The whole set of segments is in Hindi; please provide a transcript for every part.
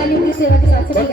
वाली उनकी सेवा के साथ सभी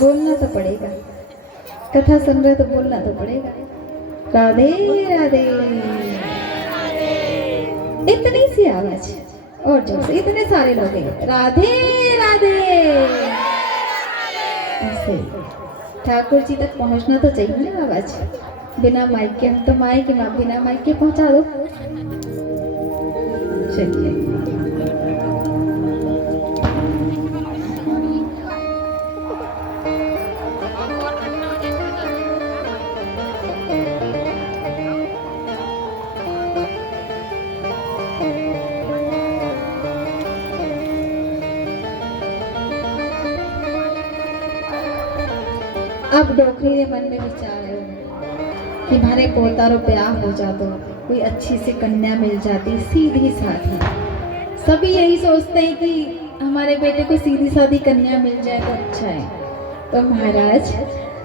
बोलना तो पड़ेगा, कथा सुन रहे तो बोलना तो पड़ेगा। राधे राधे। इतनी सी आवाज और जोर से, इतने सारे लोग हैं, राधे राधे। ऐसे ठाकुर जी तक पहुंचना तो चाहिए ना आवाज, बिना माइक के। हम तो माइक बिना माइक के पहुंचा दो। चलिए अब डोकरी के मन में विचार है कि हमारे पोतारो ब्याह हो जाता, कोई अच्छी सी कन्या मिल जाती सीधी सादी। सभी यही सोचते हैं कि हमारे बेटे को सीधी सादी कन्या मिल जाए तो अच्छा है। तो महाराज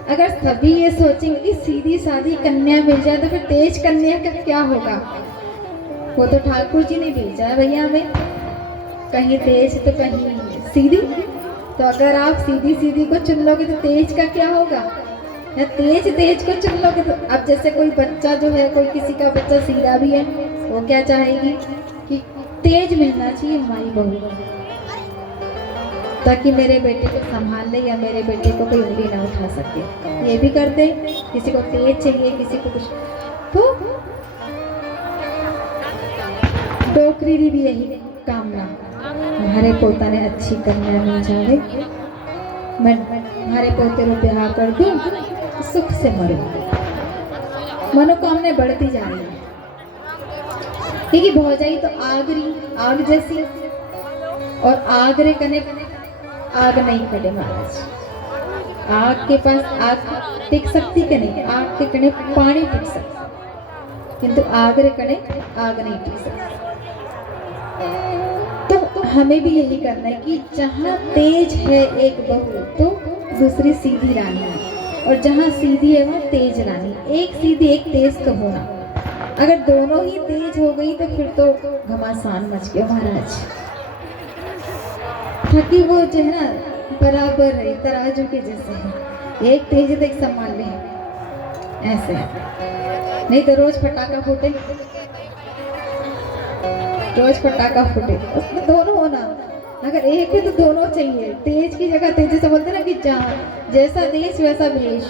अगर सभी ये सोचेंगे कि सीधी सादी कन्या मिल जाए तो फिर तेज कन्या का क्या होगा? वो तो ठाकुर जी ने भेजा है भैया हमें, कहीं तेज तो कहीं सीधी। तो अगर आप सीधी सीधी को चुन लोगे तो तेज का क्या होगा? या तेज को चुन लोगे तो अब जैसे कोई बच्चा जो है, कोई किसी का बच्चा सीधा भी है, वो क्या चाहेगी कि तेज मिलना चाहिए हमारी बहू, ताकि मेरे बेटे को संभाल ले या मेरे बेटे को कोई उंगली ना उठा सके। ये भी करते, किसी को तेज चाहिए, किसी को कुछ। तो डोकरी भी यही कामना, हमारे पोता ने अच्छी कन्या मिल जाए, मैं हमारे पोते को ब्याह कर दूं, सुख से मरूं। मनोकामना बढ़ती जा रही है, क्योंकि भौजाई तो आग जैसी, और आग रे कने आग नहीं कटे महाराज। आग के पास आग टिक सकती के नहीं, आग के कने पानी टिक सकता, किंतु आग रे कने आग नहीं टिक सकती। तो हमें भी यही करना है कि जहाँ तेज है एक बहू तो दूसरी सीधी रानी है, और जहाँ सीधी है वहाँ तेज रानी। एक सीधी एक तेज तो होना, अगर दोनों ही तेज हो गई तो फिर तो घमासान मच गया महाराज। ताकि वो जो है ना बराबर है, तराजू के जैसे है, एक तेज है तो एक संभाल ले, ऐसे। नहीं तो रोज पटाखा फूटे, उसमें दोनों होना। अगर एक है तो दोनों चाहिए, तेज की जगह तेज से बोलते ना कि जहाँ जैसा देश वैसा भेष,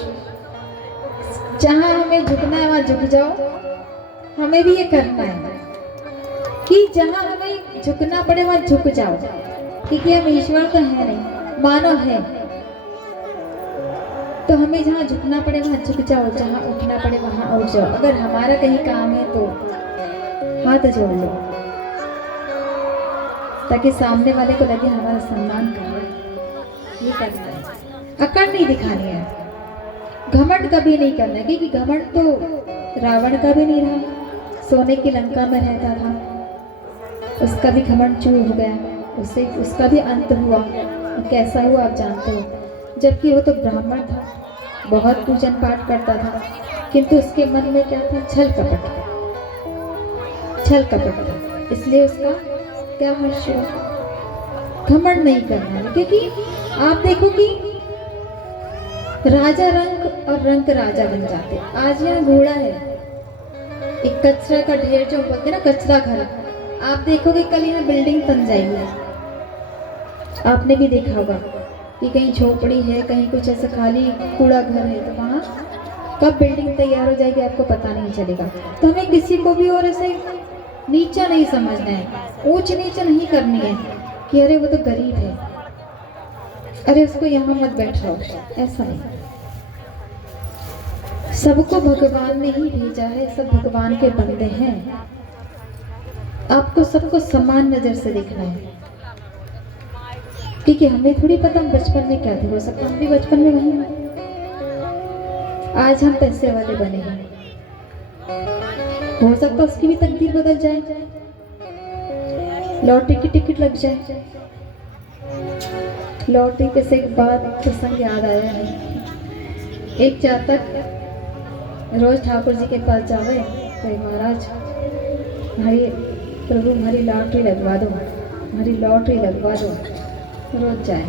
जहाँ हमें झुकना है वहाँ झुक जाओ। हमें भी ये करना है कि जहाँ हमें झुकना पड़े वहाँ झुक जाओ, क्योंकि हम ईश्वर तो है नहीं, मानव है। तो हमें जहाँ झुकना पड़े वहाँ झुक जाओ, जहाँ उठना पड़े वहाँ उठ जाओ। अगर हमारा कहीं काम है तो हाथ जोड़ लो, ताकि सामने वाले को लगे हमारा सम्मान कर रहा है। ये करना है, अकड़ नहीं दिखानी है, घमंड कभी नहीं करना है, क्योंकि घमंड तो रावण का भी नहीं रहा, सोने की लंका में रहता था। उसका भी घमंड चूर हो गया, उससे उसका भी अंत हुआ। और कैसा हुआ आप जानते हो, जबकि वो तो ब्राह्मण था, बहुत पूजन पाठ करता था, किंतु उसके मन में क्या था, छल कपट, छल कपट था। इसलिए उसका क्या हर्ष हुआ, घमंड नहीं करना है। क्योंकि आप देखो कि राजा रंक और रंक राजा बन जाते। आज यहाँ घोड़ा है, एक कचरा का ढेर जो बोलते ना, कचरा घर, आप देखोगे कल यहाँ बिल्डिंग बन जाएगी। आपने भी देखा होगा कि कहीं झोपड़ी है, कहीं कुछ ऐसा खाली कूड़ा घर है, तो वहाँ कब बिल्डिंग तैयार हो जाएगी आपको पता नहीं चलेगा। तो हमें किसी को भी और ऐसे नीचा नहीं समझना है, ऊंच नीच नहीं करनी है कि अरे वो तो गरीब है, अरे उसको यहाँ मत बैठ रहो, ऐसा नहीं। सबको भगवान ने ही भेजा है, सब भगवान के बंदे हैं। आपको सबको समान नजर से देखना है, क्योंकि हमें थोड़ी पता हम बचपन में क्या थे। हो सकता हम भी बचपन में वही हैं, आज हम पैसे वाले बने हैं, हो सकता उसकी भी तकदीर बदल जाए, लॉटरी की टिकट लग जाए। लॉटरी पे से एक बात प्रसंग याद आया है। एक जातक रोज ठाकुर जी के पास जावे, तो महाराज हमारी प्रभु हमारी लॉटरी लगवा दो, हमारी लॉटरी लगवा दो। रोज जाए,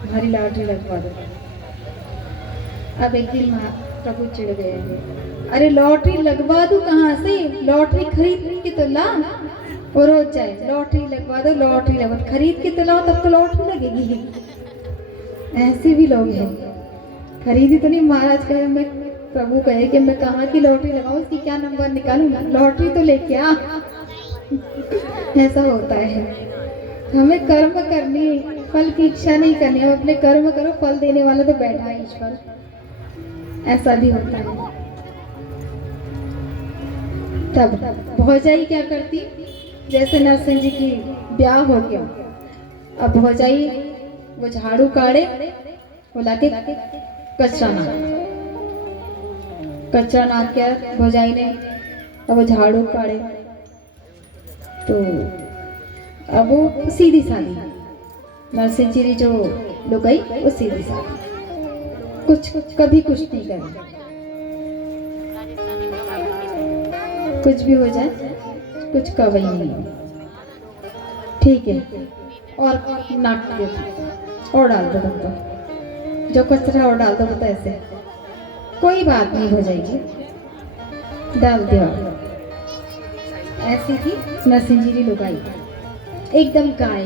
हमारी लॉटरी लगवा दो। अब एक दिन प्रभु चिढ़ गए, अरे लॉटरी लगवा दूं कहाँ से, लॉटरी खरीद के तो ला। वो रोज जाए, लॉटरी लगवा दो, लॉटरी लगवा दो, खरीद के तो लाओ तब तो लॉटरी लगेगी। ऐसे भी लोग हैं, खरीदी तो नहीं। महाराज कहे, मैं प्रभु कहे कि मैं कहाँ की लॉटरी लगाऊं, उसकी क्या नंबर निकालूं, लॉटरी तो लेके आ। ऐसा होता है। हमें कर्म करनी, फल की इच्छा नहीं करनी। हम अपने कर्म करो, फल देने वाला तो बैठा है ईश्वर। ऐसा भी होता है। तब भौजाई क्या करती, जैसे नरसिंह जी की ब्याह हो गया, अब भौजाई वो झाड़ू काढ़े, वो लाके कचरा नाक किया भौजाई ने, अब वो झाड़ू काढ़े। तो अब वो सीधी सादी, नरसिंह जी जो लुगाई वो सीधी सादी, कुछ कभी कुछ नहीं करे, कुछ भी हो जाए कुछ कवई नहीं, ठीक है। और नाक के और डाल दो तुमको, जो कचरा और डाल दो, तो ऐसे कोई बात नहीं हो जाएगी, डाल दिया। ऐसी थी नरसिंह जी की लुगाई, एकदम गाय।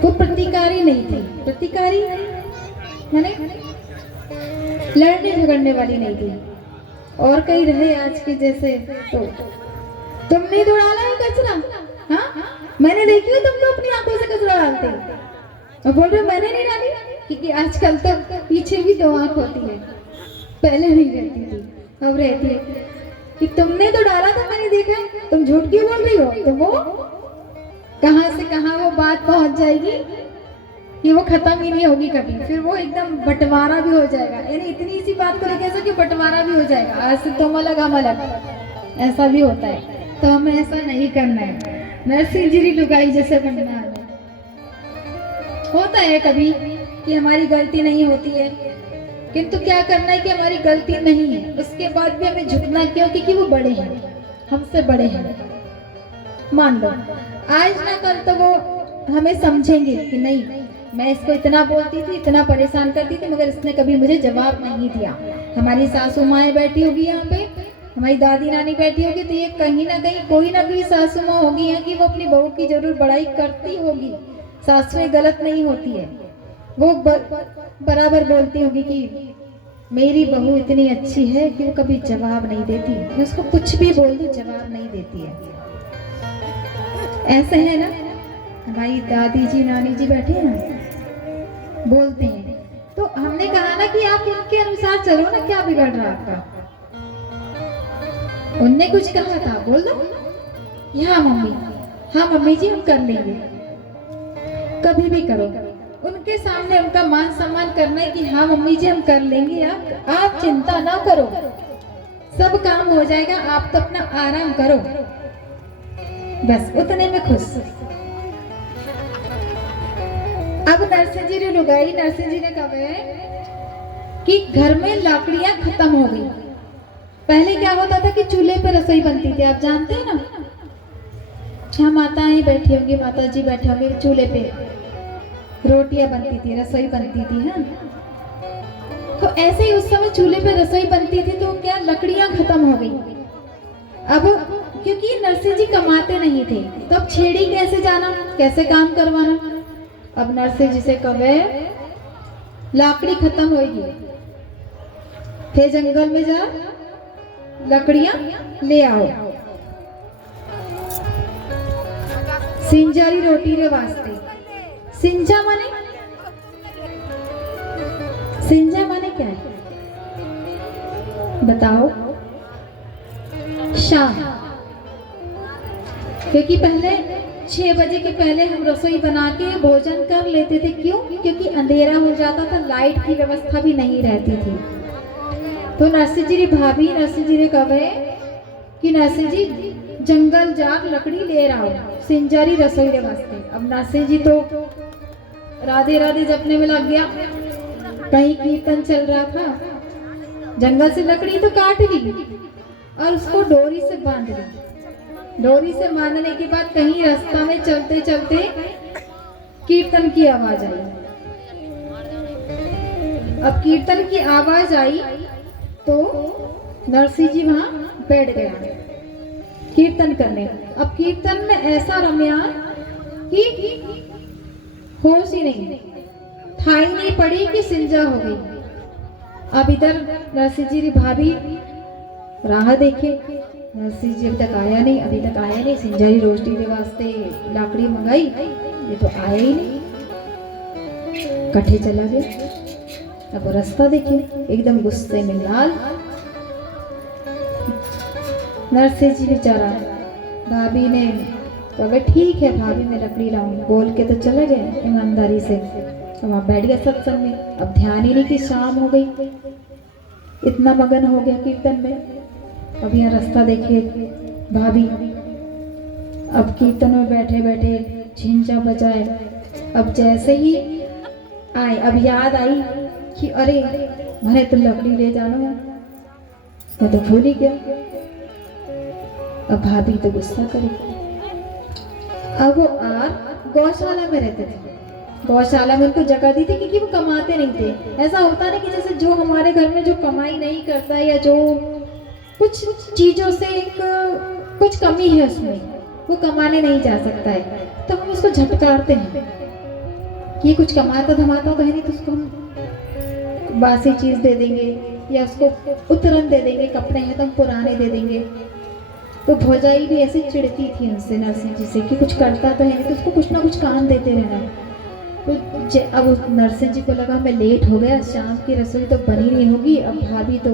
वो प्रतिकारी नहीं थी, प्रतिकारी माने लड़ने झगड़ने वाली नहीं थी। और कई रहे आज के जैसे, तो तुमने तो डाला है कचरा, हाँ मैंने देखी है तुम तो अपनी आंखों से कचरा डालते, और बोल रहे मैंने नहीं डाली, क्योंकि आजकल तो पीछे भी दो आंख होती है, पहले नहीं रहती थी, अब रहती है कि तुमने तो डाला था, मैंने देखा, तुम झूठ क्यों बोल रही हो। तो वो कहां से कहां वो बात पहुंच जाएगी कि वो खत्म ही नहीं होगी कभी, फिर वो एकदम बंटवारा भी हो जाएगा। यानी इतनी सी बात को लेकर कि बंटवारा भी हो जाएगा, आज से तुम अलग हम अलग, ऐसा भी होता है। तो हमें ऐसा नहीं करना है, नरसिंह जी की लुगाई जैसे बनना है। होता है कभी कि हमारी गलती नहीं होती है, किंतु क्या करना है कि हमारी गलती नहीं है, उसके बाद भी हमें झुकना क्यों, क्योंकि वो बड़े हैं, हमसे बड़े हैं। मान लो आज ना कल तो वो हमें समझेंगे कि नहीं, मैं इसको इतना बोलती थी, इतना परेशान करती थी, मगर इसने कभी मुझे जवाब नहीं दिया। हमारी सासू माएँ बैठी होगी यहाँ पे, हमारी दादी नानी बैठी होगी, तो ये कहीं ना कहीं कोई ना कोई सासू माँ होगी यहाँ की, वो अपनी बहू की जरूर बड़ाई करती होगी। सासुएं गलत नहीं होती है, वो बराबर बोलती होगी कि मेरी बहू इतनी अच्छी है कि वो कभी जवाब नहीं देती, मैं उसको कुछ भी बोल दूं जवाब नहीं देती है। ऐसे है ना, हमारी दादी जी नानी जी बैठे हैं, बोलते हैं, तो हमने कहा ना कि आप उनके अनुसार चलो ना, क्या बिगड़ रहा आपका। उनने कुछ कहा था, बोल दो हाँ मम्मी, हाँ मम्मी जी हम कर लेंगे, कभी भी करो। उनके सामने उनका मान सम्मान करना है कि हाँ मम्मी जी हम कर लेंगे, आप चिंता ना करो, सब काम हो जाएगा, आप तो अपना आराम करो। बस उतने में खुश। अब नरसिंह जी ने लुगाई, नरसिंह जी ने कहा कि घर में लकड़ियां खत्म हो गई। पहले क्या होता था कि चूल्हे पे रसोई बनती थी, आप जानते हैं ना। हाँ, माताएं बैठी होंगी, माता जी बैठे होंगे, चूल्हे पे रोटियां बनती थी, रसोई बनती थी। हाँ, तो ऐसे ही उस समय चूल्हे पे रसोई बनती थी, तो क्या लकड़ियां खत्म हो गई। अब क्योंकि नरसिंह जी कमाते नहीं थे, तो अब छेड़ी कैसे जाना, कैसे काम करवाना। अब नरसिंह जी से कहे लकड़ी खत्म होगी, थे जंगल में जा लकड़ियां ले आओ, सिंजारी रोटी रे वास्ते। सिंजा माने, सिंजा माने क्या है बताओ। शाम, क्योंकि पहले 6 बजे के पहले हम रसोई बना के भोजन कर लेते थे। क्यों? क्योंकि अंधेरा हो जाता था, लाइट की व्यवस्था भी नहीं रहती थी। तो नरसिंह जी भाभी नरसिंह जी ने कहा कि नरसिंह जी जंगल जाग लकड़ी ले रहा हो सिंजारी रसोई के वास्ते। अब नरसिंह जी तो राधे राधे जपने में लग गया, कहीं कीर्तन चल रहा था, जंगल से लकड़ी तो काट ली और उसको डोरी से बांध ली। डोरी से बांधने के बाद कहीं रास्ता में चलते चलते कीर्तन की आवाज आई। अब कीर्तन की आवाज आई तो नरसिंह जी वहां बैठ गया कीर्तन करने। अब कीर्तन में ऐसा रम्या कि होश ही नहीं, थाई नहीं पड़ी कि सिंजा हो गई। अब इधर नरसिंह जी भाभी राह देखे, नरसिंह जी अभी तक आया नहीं, अभी तक आया नहीं। सिंजारी रोटी के वास्ते लाकड़ी मंगाई, ये तो आया ही नहीं, कट्ठे चला गया। अब रास्ता देखिए, एकदम गुस्से में लाल। नरसिंह जी बेचारा, भाभी ने कहा ठीक है भाभी मैं लकड़ी लाऊं, बोल के तो चले गए ईमानदारी से। तो वहां बैठ गया सत्संग में। अब ध्यान ही नहीं कि शाम हो गई, इतना मगन हो गया कीर्तन में। अब यहाँ रास्ता देखिए भाभी, अब कीर्तन में बैठे बैठे झिंझा बजाए। अब जैसे ही आए, अब याद आई कि अरे मैंने तो लकड़ी ले जाना है, मैं तो भूल ही गया। अब भाभी तो गुस्सा करी। अब वो गौशाला में रहते थे, गौशाला में उनको जगह दी थी क्योंकि वो कमाते नहीं थे। ऐसा होता नहीं कि जैसे जो हमारे घर में जो कमाई नहीं करता या जो कुछ चीजों से एक कुछ कमी है उसमें, वो कमाने नहीं जा सकता है, तो हम उसको झटकारते हैं कि ये कुछ कमाता धमाता तो है नहीं, तो उसको हम बासी चीज दे देंगे या उसको उतरन दे देंगे, कपड़े हैं तो हम पुराने दे देंगे। तो भौजाई भी ऐसे चिढ़ती थी उनसे, नरसिंह जी से, कि कुछ करता तो है नहीं, तो उसको कुछ ना कुछ काम देते रहना। तो अब नरसिंह जी को लगा मैं लेट हो गया, शाम की रसोई तो बनी नहीं होगी। अब भाभी तो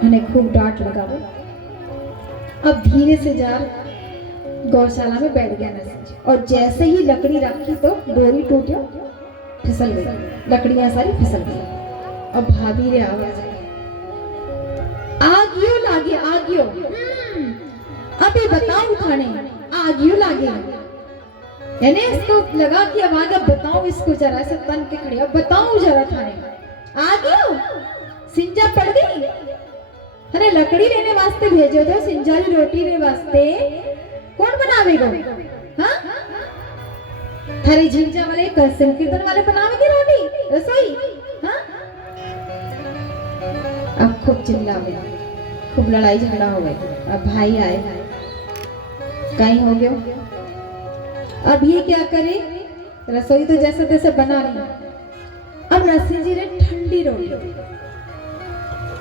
उन्हें खूब डांट लगा। अब धीरे से जा गौशाला में बैठ गया नरसिंह जी, और जैसे ही लकड़ी रखी तो डोरी टूटी, फिसल गई, लकड़ियां सारी फिसल गई। अब भाभी रे आवाज आगियो लागे, आगियो अभी बताओ थाने, आगियो लागे। यानी इसको लगा कि अब आगे बताओ इसको, जरा से तन के खड़े, अब बताओ जरा थाने, आगियो सिंजा पड़ गई। अरे लकड़ी लेने वास्ते भेजो तो सिंजारी रोटी रे वास्ते कौन बनावेगा? हाँ, थारे झिंझा वाले कीर्तन वाले बनावेंगे रोटी रसोई? हाँ, अब खूब चिल्ला गया, खूब लड़ाई झगड़ा हो गई। अब भाई आए, कहीं हो गया। अब ये क्या करे, रसोई तो जैसे तैसे बना रही। अब नरसिंह जी ने ठंडी रोटी,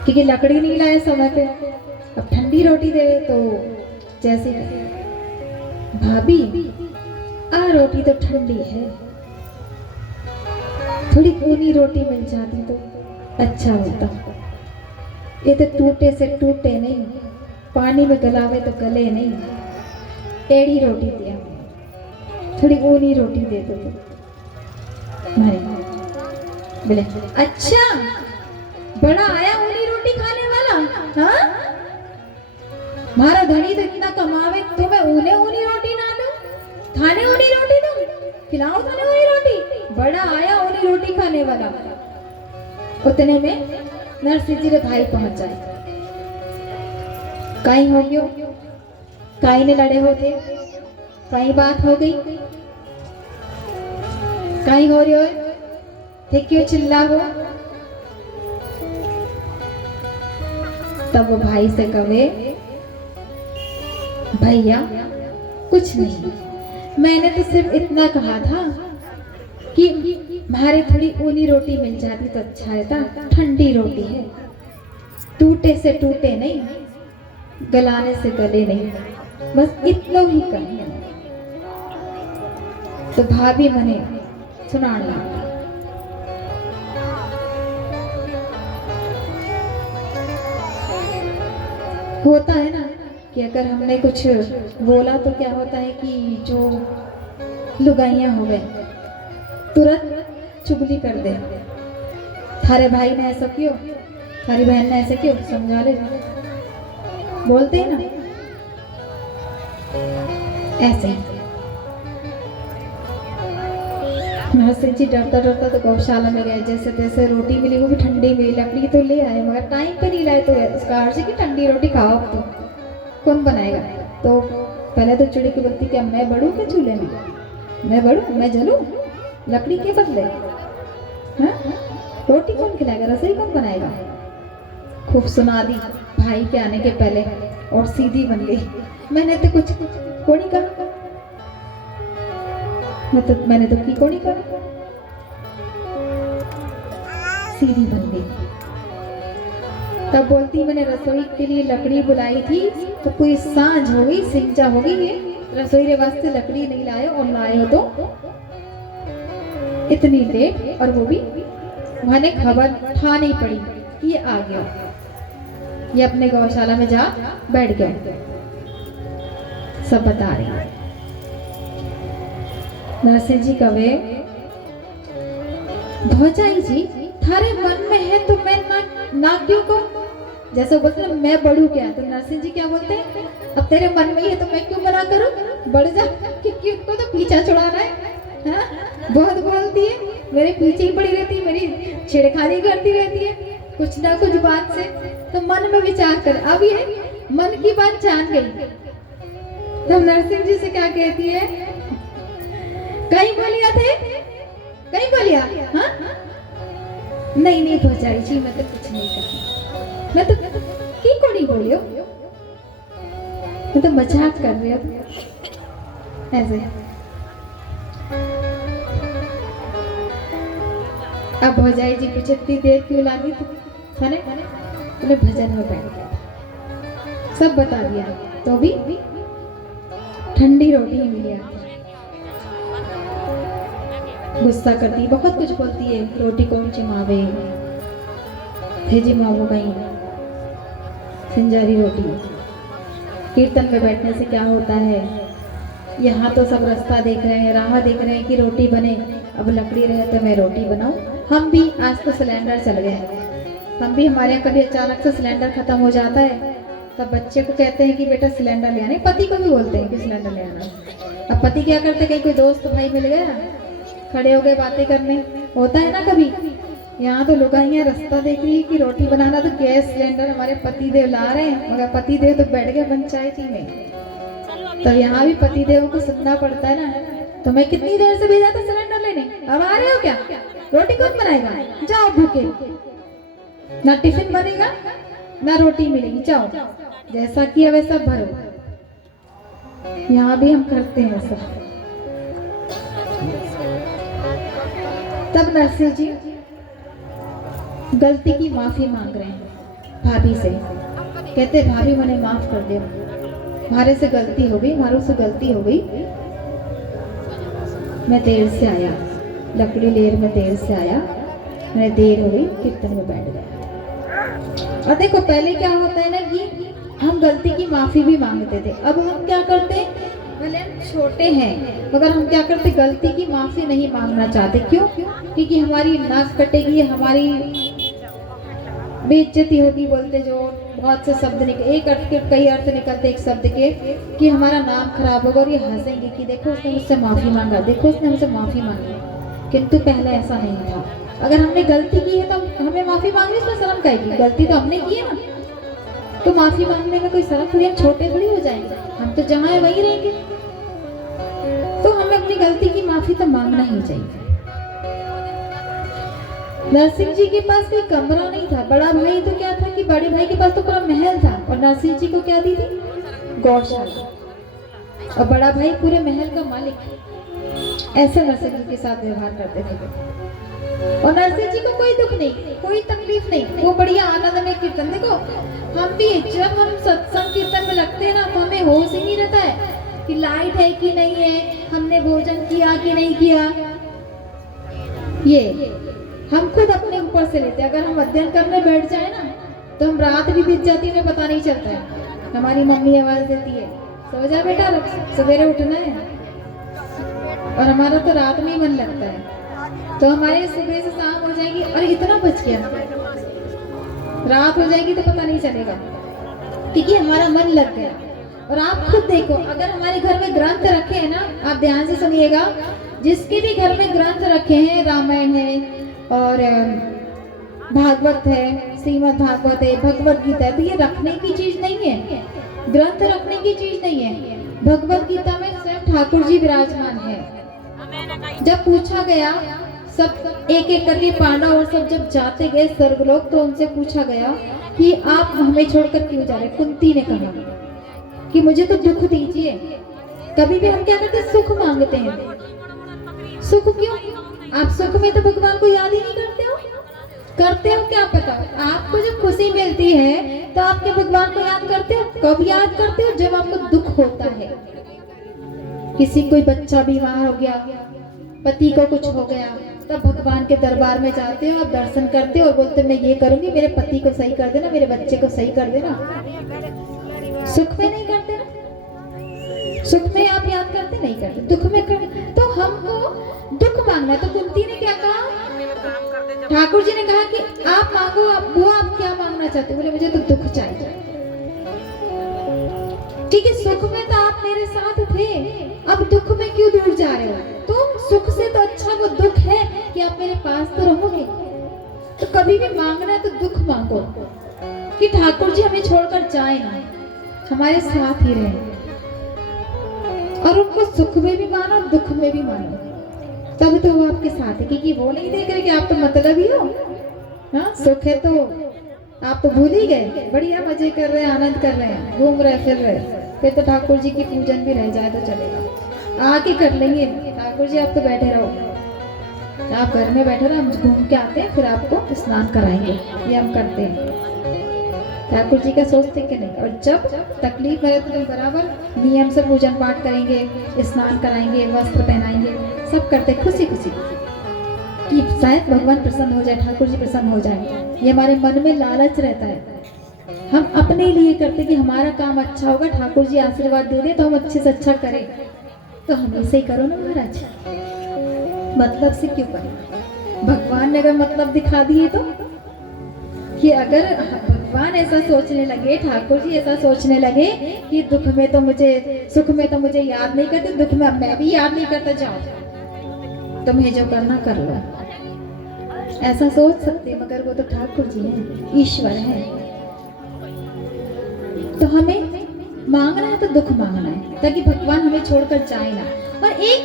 क्योंकि लकड़ी नहीं लाए समय पे, अब ठंडी रोटी दे तो जैसे भाभी रोटी तो ठंडी है, थोड़ी ऊनी रोटी मिल जाती तो अच्छा होता। ये तो टूटे से टूटे नहीं, पानी में गलावे तो गले नहीं, टेढ़ी रोटी दिया, थोड़ी ऊनी रोटी दे दो तो। बोले अच्छा बड़ा आया ऊनी रोटी खाने वाला। हाँ, मारा धनी तो इतना कमावे, तो मैं उन्हें ऊनी रोटी ना दूं, थाने ऊनी रोटी दूं, खिलाऊं थाने ऊनी रोटी। बड़ा आया ऊनी रोटी खाने वाला। उतने में नरसिंह जी रे भाई पहुंच जाए। कहीं हो गयो, कहीं ने लड़े होते, कहीं बात हो गई, कहीं हो रही हो थे, क्यों चिल्ला हो। तब वो भाई से कहे, भैया कुछ नहीं, मैंने तो सिर्फ इतना कहा था कि हमारे थोड़ी ऊनी रोटी मिल जाती तो अच्छा रहता, ठंडी रोटी है, टूटे से टूटे नहीं, गलाने से गले नहीं, बस इतना ही कहें। तो भाभी मने सुनाने होता है ना कि अगर हमने कुछ बोला तो क्या होता है कि जो लुगाइयां हो गए तुरंत चुगली कर दे, थारे भाई ने ऐसा क्यों, थारी बहन ने ऐसा क्यों, समझा ले, बोलते हैं ना ऐसे। नरसिंह जी डरता डरता तो गौशाला में गए, जैसे तैसे रोटी मिली, वो भी ठंडी मिली, लकड़ी तो ले आए मगर टाइम पे नहीं लाए, तो उसका अर्ज की ठंडी रोटी खाओ, तो कौन बनाएगा। तो पहले तो चिड़ी की बत्ती, क्या मैं बढ़ूं क्या चूल्हे में, मैं बढ़ूं, मैं जलूं लकड़ी के बदले, हाँ रोटी कौन खिलाएगा, रसोई कौन बनाएगा। खूब सुना दी भाई के आने के पहले और सीधी बन गई। मैंने तो कुछ कोनी कहा, मैंने तो की कोनी कहा, सीधी बन गई। तब बोलती, मैंने रसोई के लिए लकड़ी बुलाई थी तो पूरी सांझ हो गई, सिंचा हो गई, ये रसोई के वास्ते लकड़ी नहीं लाए, और लाए हो तो इतनी लेट, और वो भी मैंने खबर ठानी पड़ी कि ये आ गया, ये अपने गौशाला में जा बैठ गया। सब बता रही है। नरसिंह जी कहे, भौजाई जी थारे मन में है तो मैं ना क्यों कहूं, जैसे बोलते ना मैं बढ़ू क्या, तो नरसिंह जी क्या बोलते हैं, अब तेरे मन में ही है तो मैं क्यों मना करूं, बढ़ जा, क्योंकि उनको तो पीछा छुड़ाना है, हाँ? बहुत बोलती है, मेरे पीछे ही पड़ी रहती है, मेरी छेड़खानी करती रहती है कुछ ना कुछ बात से, तो मन में विचार कर। अब ये मन की बात जान गई, तो नरसिंह जी से क्या कहती है, कहीं बोलिया थे, कहीं बोलिया, हाँ नहीं नहीं भौजाई जी मैं तो कुछ नहीं कहा, मैं तो की को नहीं बोलियो, मैं तो मजाक कर रही हूँ ऐसे। अब भौजाई जी कुछ इतनी देर क्यों लागी थी, खाने बोले भजन में बैठ गया, सब बता दिया, तो भी ठंडी रोटी ही मिली आती। गुस्सा करती, बहुत कुछ बोलती है, रोटी कौन चिमावे, भेजी मावो कहीं सिंजारी रोटी। कीर्तन में बैठने से क्या होता है, यहाँ तो सब रास्ता देख रहे हैं, राह देख रहे हैं कि रोटी बने, अब लकड़ी रहे तो मैं रोटी बनाऊं। हम भी आज तो सिलेंडर चल गए, हम भी, हमारे यहाँ कभी अचानक से सिलेंडर खत्म हो जाता है, तब बच्चे को कहते हैं कि बेटा सिलेंडर ले आना, पति को भी बोलते हैं कि सिलेंडर ले आना। अब पति क्या करते, कहीं कोई दोस्त भाई मिल गया, खड़े हो गए बातें करने, होता है ना कभी। यहाँ तो लुगाइयाँ रास्ता देख रही है कि रोटी बनाना, तो गैस सिलेंडर हमारे पति देव ला रहे हैं, मगर पति देव तो बैठ गए पंचायती में, तब यहाँ भी पति देव को सुनना पड़ता है ना। तो मैं कितनी देर से भेजा था सिलेंडर लेने, अब आ रहे हो क्या, रोटी कौन बनाएगा, जाओ भूखे, ना टिफिन बनेगा ना रोटी मिलेगी, जाओ जैसा किया वैसा भरो। यहाँ भी हम करते हैं सब। तब नरसिंह जी गलती की माफी मांग रहे हैं भाभी से, कहते भाभी मैंने माफ कर दिया, हमारे से गलती हो गई, हमारे से गलती हो गई, मैं देर से आया, लकड़ी लेर में देर से आया, मैंने देर हो गई, कीर्तन में बैठ गया। और देखो पहले क्या होता है ना कि हम गलती की माफी भी मांगते थे, अब हम क्या करते हैं, भले हम छोटे हैं मगर हम क्या करते, गलती की माफी नहीं मांगना चाहते। क्यों? क्योंकि हमारी नाक कटेगी, हमारी बेइज्जती होगी बोलते जो बहुत से शब्द निकले, एक अर्थ के कई अर्थ निकलते एक शब्द के, कि हमारा नाम खराब होगा और ये हंसेंगे कि देखो उसने मुझसे माफ़ी मांगा, देखो उसने मुझसे माफ़ी मांगी। किंतु पहले ऐसा नहीं था। अगर हमने गलती की है तो हमें माफ़ी मांगनी, इसमें शर्म क्या है? गलती तो हमने की है ना, तो माफ़ी मांगने में कोई शर्म थोड़ी, हम छोटे थोड़ी हो जाएंगे, हम तो जहाँ है वहीं रहेंगे। तो हमें अपनी गलती की माफ़ी तो मांगना ही चाहिए। नरसिंह जी के पास कोई कमरा नहीं था। बड़ा भाई तो क्या था कि बड़े भाई के पास तो पूरा महल था, और नरसिंह जी को क्या दी थी? गौशाला। और बड़ा भाई पूरे महल का मालिक। ऐसे नरसिंह जी के साथ व्यवहार करते थे। और नरसिंह जी को कोई दुख नहीं, कोई तकलीफ नहीं, वो बढ़िया आनंद में कीर्तन। देखो हम भी जब हम सत्संग कीर्तन में लगते हैं ना, तो हमें होश ही नहीं रहता है कि लाइट है कि नहीं है, हमने भोजन किया कि नहीं किया। ये हम खुद अपने ऊपर से लेते हैं। अगर हम अध्ययन करने बैठ जाए ना, तो हम रात भी बीत जाती है, हमें पता नहीं चलता है। हमारी मम्मी आवाज देती है, सो जा बेटा, सवेरे उठना है। और हमारा तो रात में ही मन लगता है, तो हमारे सुबह से शाम हो जाएगी और इतना बच गया, रात हो जाएगी तो पता नहीं चलेगा, क्योंकि हमारा मन लग गया। और आप खुद देखो, अगर हमारे घर में ग्रंथ रखे हैं ना, आप ध्यान से सुनिएगा, जिसके भी घर में ग्रंथ रखे हैं, रामायण है और भागवत है, श्रीमद् भागवत है, भगवत गीता है, तो ये रखने की चीज नहीं है, ग्रंथ रखने की चीज नहीं है। भगवत गीता में स्वयं ठाकुर जी विराजमान है। जब पूछा गया, सब एक एक करके पांडव और सब जब जाते गए स्वर्गलोक, तो उनसे पूछा गया कि आप हमें छोड़कर क्यों जा रहे? कुंती ने कहा कि मुझे तो दुख दीजिए। कभी भी हम क्या करते हैं? सुख मांगते हैं। सुख क्यों? आप सुख में तो भगवान को याद ही नहीं करते हो। करते हो क्या पता? आपको जब खुशी मिलती है तो आपके भगवान को याद करते हो। कब याद करते हो? जब आपको दुख होता है, किसी कोई बच्चा बीमार हो गया, पति को कुछ हो गया, तब भगवान के दरबार में जाते हो, आप दर्शन करते हो और बोलते मैं ये करूंगी, मेरे पति को सही कर देना, मेरे बच्चे को सही कर देना। सुख में नहीं करते ना, सुख में आप याद करते नहीं करते, दुख में करते। तो हमको दुख मांगना है। तो कुंती ने क्या कहा? ठाकुर जी ने कहा कि आप मांगो, आप क्या मांगना चाहते? बोले मुझे तो दुख चाहिए। ठीक है, सुख में तो आप मेरे साथ थे, अब दुख में क्यों दूर जा रहे हो? तुम सुख से तो अच्छा वो दुख है कि आप मेरे पास तो रहोगे। तो कभी भी मांगना है तो दुख मांगो कि ठाकुर जी हमें छोड़कर जाए ना, हमारे साथ ही रहे। और उनको सुख में भी मानो, दुख में भी मानो, तब तो वो आपके साथ है। क्योंकि वो नहीं देख रहे कि आप तो मतलब ही हो। हाँ, सुख है तो आप तो भूल ही गए, बढ़िया मजे कर रहे हैं, आनंद कर रहे हैं, घूम रहे फिर रहे, फिर तो ठाकुर जी की पूजन भी रह जाए तो चलेगा, आके कर लेंगे। ठाकुर जी आप तो बैठे रहो, आप घर में बैठे रहो, हम घूम के आते हैं, फिर आपको स्नान कराएंगे, ये हम करते हैं। ठाकुर जी का सोचते कि नहीं। और जब तकलीफ है तो बराबर नियम से पूजन पाठ करेंगे, स्नान कराएंगे, वस्त्र पहनाएंगे, सब करते खुशी खुशी कि शायद भगवान प्रसन्न हो जाए, ठाकुर जी प्रसन्न हो जाए। ये हमारे मन में लालच रहता है, हम अपने लिए करते कि हमारा काम अच्छा होगा, ठाकुर जी आशीर्वाद दे दे तो हम अच्छे से अच्छा करें। तो हमेशा ही करो ना महाराज, मतलब से क्यों करें? भगवान ने अगर मतलब दिखा दिए तो, कि अगर भगवान ऐसा सोचने लगे, ठाकुर जी ऐसा सोचने लगे कि दुख में तो मुझे, सुख में तो मुझे याद नहीं करते, दुख में मैं भी याद नहीं करता, जाओ तुम्हें जो करना कर लो, ऐसा सोच सकते। मगर वो तो ठाकुर जी हैं, ईश्वर हैं। तो हमें मांगना है तो दुख मांगना है, ताकि भगवान हमें छोड़कर जाए ना। और एक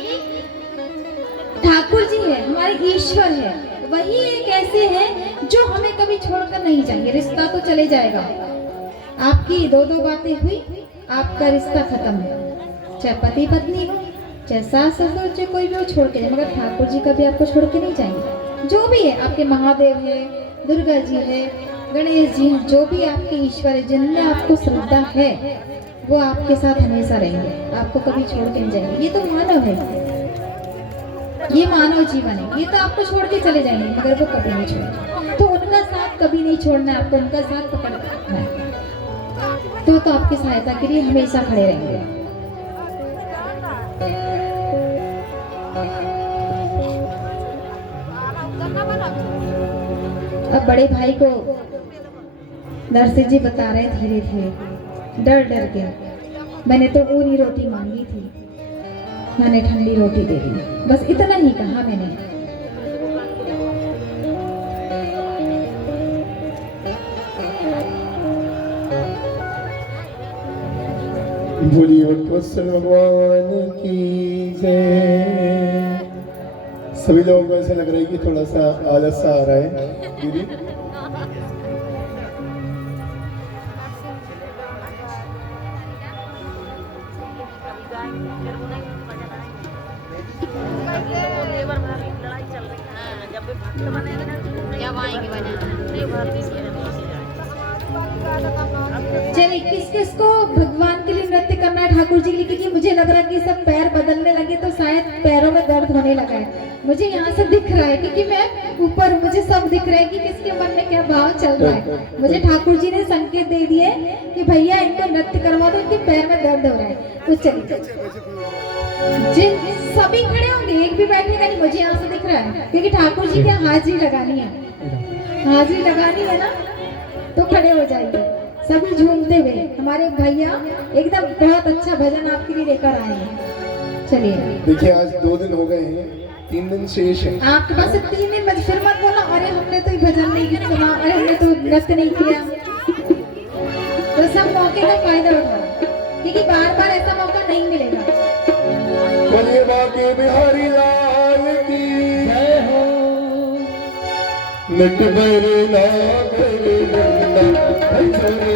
ठाकुर जी है, हमारे ईश्वर है, वही एक ऐसे है जो हमें कभी छोड़कर नहीं जाएंगे। रिश्ता तो चले जाएगा, आपकी दो बातें हुई, आपका रिश्ता खत्म है, चाहे पति पत्नी हो, चाहे सास ससुर, चाहे कोई भी हो, छोड़ के जाए। मगर ठाकुर जी कभी आपको छोड़ के नहीं जाएंगे। जो भी है, आपके महादेव है, दुर्गा जी है, गणेश जी हैं, जो भी आपके ईश्वर है, जिनमें आपको श्रद्धा है, वो आपके साथ हमेशा रहेंगे, आपको कभी छोड़ के नहीं जाएंगे। ये तो मानव है, ये मानव जीवन है, ये तो आपको छोड़ के चले जाएंगे, मगर वो कभी नहीं छोड़ेंगे। तो उनका साथ कभी नहीं छोड़ना है आपको, उनका साथ पकड़ के रखना है। तो आपकी सहायता के लिए हमेशा खड़े रहेंगे। अब बड़े भाई को नरसिंह जी बता रहे धीरे धीरे डर डर के। मैंने तो ऊनी रोटी मांगी थी, मैंने ठंडी रोटी दे दी, बस इतना ही कहा मैंने। बोलिए कृष्ण भगवान की जय। सभी लोगों को ऐसा लग रहा है कि थोड़ा सा आलस सा आ रहा है दीदी। चलिए किस किस को भगवान के लिए नृत्य करना है ठाकुर जी के लिए, क्योंकि मुझे लग रहा है कि सब पैर बदलने लगे तो शायद पैरों में दर्द होने लगा है। मुझे यहाँ से दिख रहा है क्योंकि मैं ऊपर, मुझे सब दिख रहा है कि किसके मन में क्या भाव चल रहा है। मुझे ठाकुर जी ने संकेत दे दिए कि भैया इनको नृत्य करवा दो, इनके पैर में दर्द हो रहा है। तो चलिए सभी खड़े होंगे, एक भी बैठेगा नहीं, मुझे यहाँ से दिख रहा है क्योंकि ठाकुर जी की हाजिरी लगानी है, हाजिरी लगानी है ना, तो खड़े हो जाइए सभी झूमते हुए। हमारे भैया एकदम बहुत अच्छा भजन आपके लिए लेकर आए हैं। चलिए देखिए आज 2 दिन हो गए हैं, 3 दिन शेष है आपके पास। 3 दिन मत फिर मत बोला अरे हमने तो भजन नहीं सुना, अरे हमने तो नृत्य नहीं किया। तो सब मौके का फायदा उठा, क्योंकि बार बार ऐसा मौका नहीं मिलेगा। बोलिए बाके बिहारी लाल की जय हो। नट बरना बरना हजरे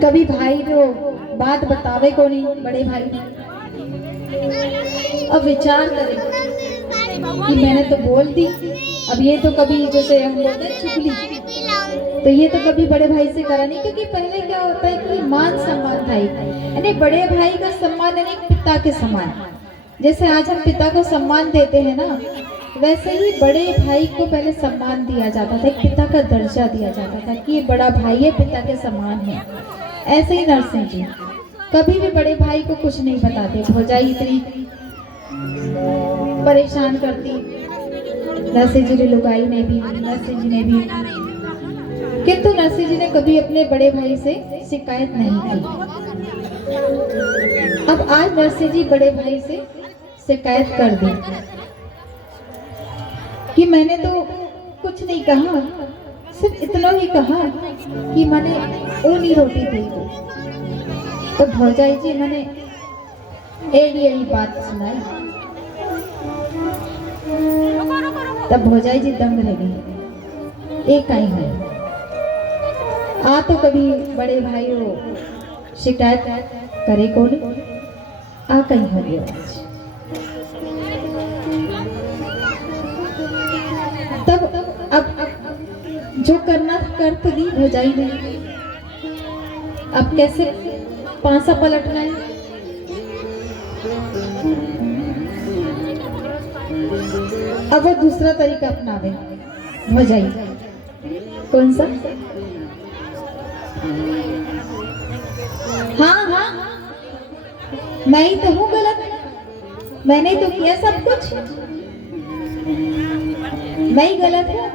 कभी भाई को बात बतावे को नहीं, बड़े भाई ने। अब विचार करे कि मैंने तो बोल दी, अब ये तो कभी जैसे हम बोलते हैं चुगली, तो ये तो कभी बड़े भाई से करा नहीं। क्योंकि पहले क्या होता है कि मान सम्मान था, यानी बड़े भाई का सम्मान यानी पिता के समान। जैसे आज हम पिता को सम्मान देते हैं ना, वैसे ही बड़े भाई को पहले सम्मान दिया जाता था, एक पिता का दर्जा दिया जाता था कि ये बड़ा भाई है, पिता के समान है। ऐसे ही नरसिंह जी कभी भी बड़े भाई को कुछ नहीं बताते। भौजाई इतनी परेशान करती, नरसिंह जी ने लुगाई ने भी, नरसिंह जी ने भी, किंतु नरसिंह जी ने कभी अपने बड़े भाई से शिकायत नहीं की। अब आज नरसिंह जी बड़े भाई से शिकायत कर दी कि मैंने तो कुछ नहीं कहा, सिर्फ इतना ही कहा कि मैंने ऊनी रोटी दी। तो भौजाई जी मैंने एड़ी एड़ी बात सुनाई। तब भौजाई जी दंग रह गई, एक आई है आ तो कभी बड़े भाई हो शिकायत करे कौन, आ कहीं हो गया। तब अब जो करना कर तो दी भौजाई ने, अब कैसे पांसा पलटना है। अब वो दूसरा तरीका अपनावे भौजाई। कौन सा? हाँ, मैं ही तो हूँ गलत, मैंने तो किया सब कुछ, मैं ही गलत हूँ,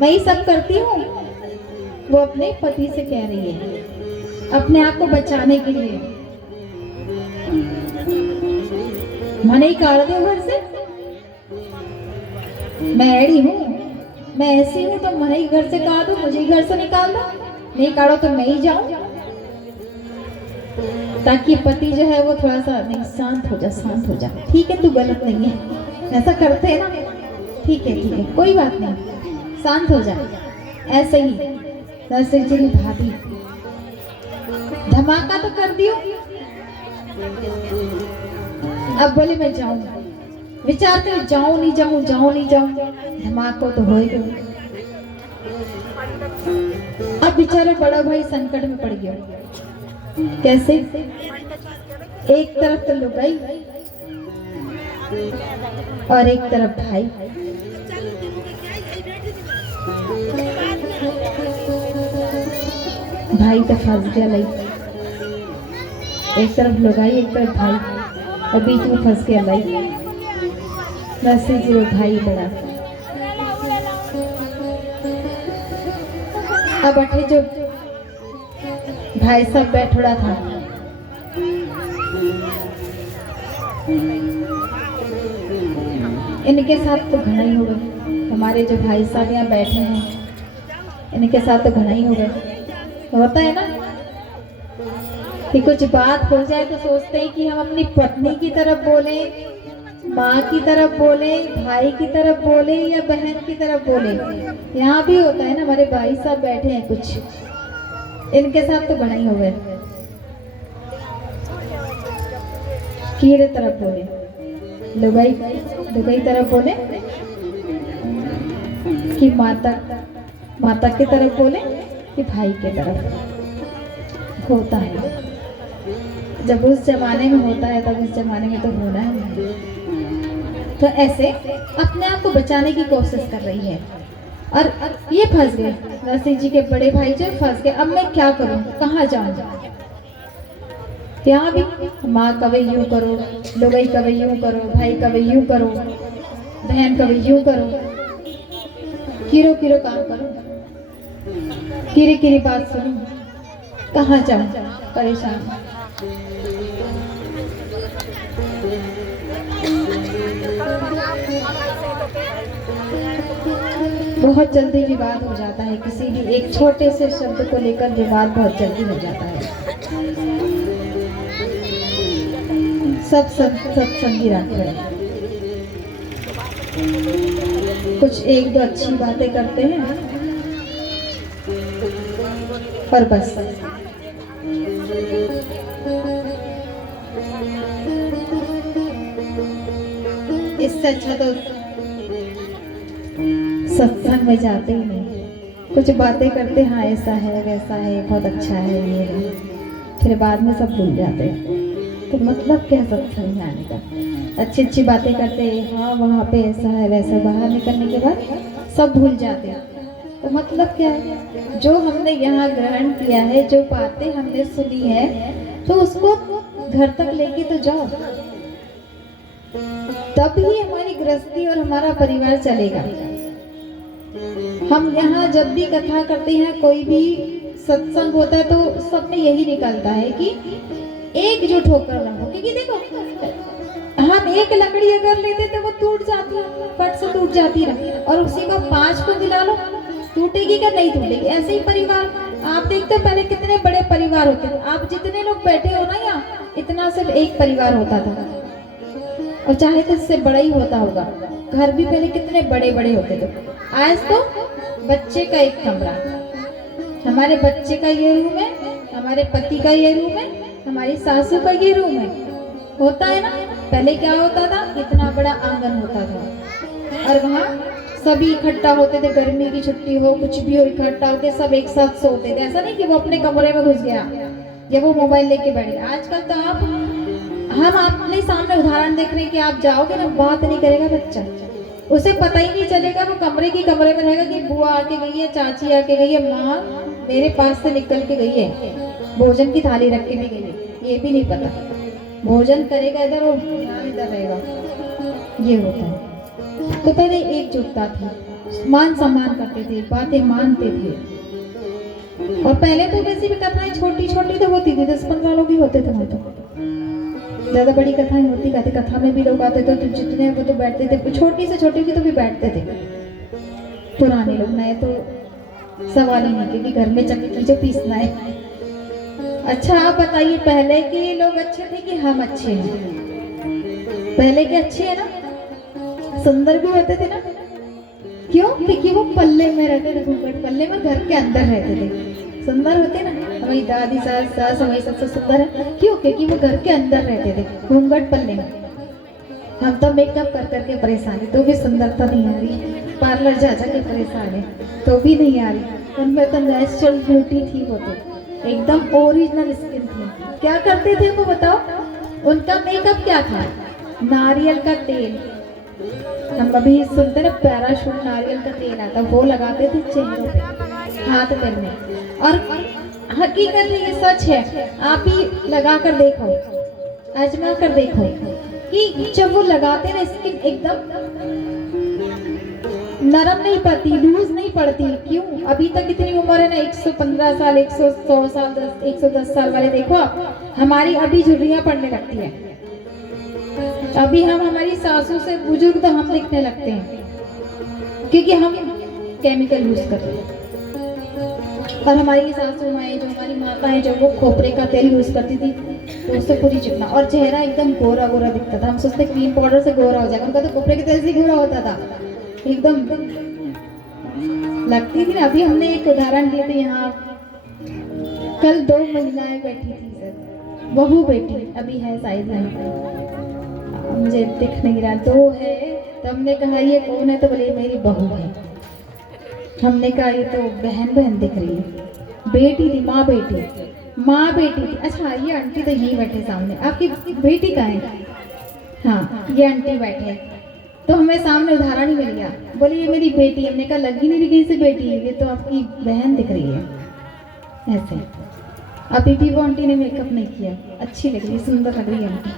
मैं ही सब करती हूँ। वो अपने पति से कह रही है अपने आप को बचाने के लिए, मने ही काट दो घर से, मैं एड़ी हूँ, मैं ऐसी हूँ, तो मने ही घर से काट दो, मुझे ही घर से निकाल दो, नहीं काटो तो मैं ही जाऊं, ताकि पति जो है वो थोड़ा सा नहीं शांत हो जा, शांत हो जा, ठीक है तू गलत नहीं है, ऐसा करते हैं ना, ठीक है कोई बात नहीं, शांत हो जा। ऐसे ही नरसिंह जी की भाभी धमाका तो कर दियो। अब बोले मैं जाऊं, विचार कर जाऊं नहीं जाऊं, जाऊं नहीं जाऊं, धमाका तो होएगा। अब बेचारा बड़ा भाई संकट में पड़ गया। कैसे? एक तरफ तो लुगाई और एक तरफ भाई। भाई तो फंस गया लाई, एक तरफ लुगाई एक तरफ भाई, और बीच में फंस गया लाई। नरसिंह जी वो भाई बड़ा। अब अठे जो भाई साहब बैठा था, इनके साथ तो घना ही हो गए। हमारे जो भाई साहब यहाँ बैठे हैं, इनके साथ तो घना ही हो गए। होता है ना कि कुछ बात हो जाए तो सोचते हैं कि हम अपनी पत्नी की तरफ बोले, माँ की तरफ बोले, भाई की तरफ बोले या बहन की तरफ बोले। यहाँ भी होता है ना, हमारे भाई साहब बैठे हैं कुछ, इनके साथ तो बड़ा ही हो गए। कीरे तरफ बोले, लुगाई तरफ बोले कि माता की तरफ बोले कि भाई के तरफ। होता है, जब उस जमाने में होता है तब इस जमाने में तो होना है। तो ऐसे अपने आप को बचाने की कोशिश कर रही है, और ये फंस गए, नरसिंह जी के बड़े भाई जो फंस गए। अब मैं क्या करूं, कहाँ जाऊं? यहाँ भी माँ कवे यूं करो, लुगाई कवे यूं करो, भाई कवे यूं करो, बहन कवे यूं करो, किरो किरो काम करो, किरी किरी बात सुनो, कहाँ जाऊं? परेशान। बहुत जल्दी विवाद हो जाता है, किसी भी एक छोटे से शब्द को लेकर विवाद बहुत जल्दी हो जाता है। सब सत्संगी रखते हैं, कुछ एक दो अच्छी बातें करते हैं और बस इससे अच्छा तो सत्संग में जाते ही नहीं, कुछ बातें करते, हाँ ऐसा है वैसा है बहुत अच्छा है ये है, फिर बाद में सब भूल जाते हैं। तो मतलब क्या सत्संग में आने का, अच्छी अच्छी बातें करते, हाँ वहाँ पे ऐसा है वैसा, बाहर निकलने के बाद सब भूल जाते हैं। तो मतलब क्या है, जो हमने यहाँ ग्रहण किया है, जो बातें हमने सुनी है, तो उसको घर तक लेके तो जाओ, तभी हमारी गृहस्थी और हमारा परिवार चलेगा। हम यहाँ जब भी कथा करते हैं, कोई भी सत्संग होता है, तो सब में यही निकलता है कि एकजुट होकर रहो। क्योंकि देखो, हम एक लकड़ी अगर लेते तो वो टूट जाती है, फट से टूट जाती है, और उसी को 5 को मिला लो, टूटेगी क्या? नहीं टूटेगी। ऐसे ही परिवार, आप देखते हो पहले कितने बड़े परिवार होते थे, आप जितने लोग बैठे हो ना यहाँ, इतना सिर्फ एक परिवार होता था, और चाहे तो इससे बड़ा ही होता होगा। घर भी पहले कितने बड़े बड़े होते थे। आज तो बच्चे का एक कमरा, हमारे बच्चे का ये रूम है, हमारे पति का ये रूम है, हमारी सासू का ये रूम है, होता है ना। पहले क्या होता था, इतना बड़ा आंगन होता था, और वहाँ सभी इकट्ठा होते थे, गर्मी की छुट्टी हो कुछ भी हो, इकट्ठा होकर सब एक साथ सोते थे। ऐसा नहीं कि वो अपने कमरे में घुस गया या वो मोबाइल लेके बैठ गया। आजकल तो हम अपने सामने उदाहरण देख रहे हैं कि आप जाओगे ना, बात नहीं करेगा बच्चा, उसे पता ही नहीं चलेगा, वो कमरे में रहेगा कि बुआ आके गई है, चाची आके गई है, माँ मेरे पास से निकल के गई है, भोजन की थाली रख के भी गई है, ये भी नहीं पता। भोजन करेगा इधर और इधर रहेगा, ये होता है। तो पहले एकजुटता थी, मान सम्मान करते थे, बातें मानते थे। और पहले तो वैसे भी कथाएं छोटी छोटी तो होती थी, 10-15 लोग ही होते थे वहाँ, तो ज्यादा बड़ी कथाएं होती कहते, कथा में भी लोग आते थे, तो जितने वो तो बैठते थे, छोटी से छोटी की तो भी बैठते थे पुराने लोग, नए तो सवाल ही नहीं, क्योंकि घर में चक्की जो पीसना है। अच्छा आप बताइए, पहले के लोग अच्छे थे कि हम अच्छे हैं? पहले के अच्छे है ना, सुंदर भी होते थे ना। क्यों? क्योंकि वो पल्ले में रहते थे, घूंघट पल्ले में, घर के अंदर रहते थे, सुंदर होते ना। हमारी दादी सास हमारी सबसे सुंदर है, क्यों? क्योंकि वो घर के अंदर रहते थे, घूंघट पल्ले में। हम तो मेकअप कर करके परेशान है, तो भी सुंदरता नहीं आ रही, पार्लर जा के परेशान है, तो भी नहीं आ रही। उनमें तो नेचुरल ब्यूटी थी, वो तो एकदम ओरिजिनल स्किन थी। क्या करते थे वो बताओ? उनका मेकअप क्या था? नारियल का तेल, हम अभी सुनते ना पैराशूट नारियल का तेल आता, वो लगाते थे चेहरों पे, हाथ पैर में। और हकीकत में ये सच है, आप ही लगा कर देखो, आजमा कर देखो कि जब वो लगाते ना, स्किन एकदम नरम नहीं पड़ती, लूज नहीं पड़ती। क्यों? अभी तक इतनी उम्र है ना, 115 साल, 100 साल, 110 साल वाले देखो आप, हमारी अभी झुर्रियां पड़ने लगती है। अभी हम हमारी सासू से बुजुर्ग तो हम दिखने लगते हैं, क्योंकि हम केमिकल यूज कर रहे हैं। और हमारी सासू माएँ, जो हमारी माताएं, जो वो खोपरे का तेल यूज करती थी, तो उससे पूरी चिकना, और चेहरा एकदम गोरा गोरा दिखता था। हम सोचते क्रीम पाउडर से गोरा हो जाएगा, उनका तो खोपरे के तेल से गोरा होता था, एकदम लगती थी ना। अभी हमने एक उदाहरण दिए थे यहाँ, कल 2 महिलाएं बैठी थी सर, बहू बेटी, अभी है शायद नहीं, मुझे दिख नहीं रहा, 2 है। तो हमने कहा ये कौन है? तो बोले मेरी बहू है। हमने कहा ये तो बहन दिख रही है, बेटी थी, माँ बेटी थी। अच्छा ये आंटी तो यही बैठे सामने, आपकी बेटी कहाँ है? हाँ ये आंटी बैठे। तो हमें सामने उदाहरण ही मिल गया, बोले ये मेरी बेटी। हमने कहा लगी नहीं रही से बेटी, ये तो आपकी बहन दिख रही है ऐसे। अभी भी वो आंटी ने मेकअप नहीं किया, अच्छी लग रही, सुंदर लग रही है आंटी,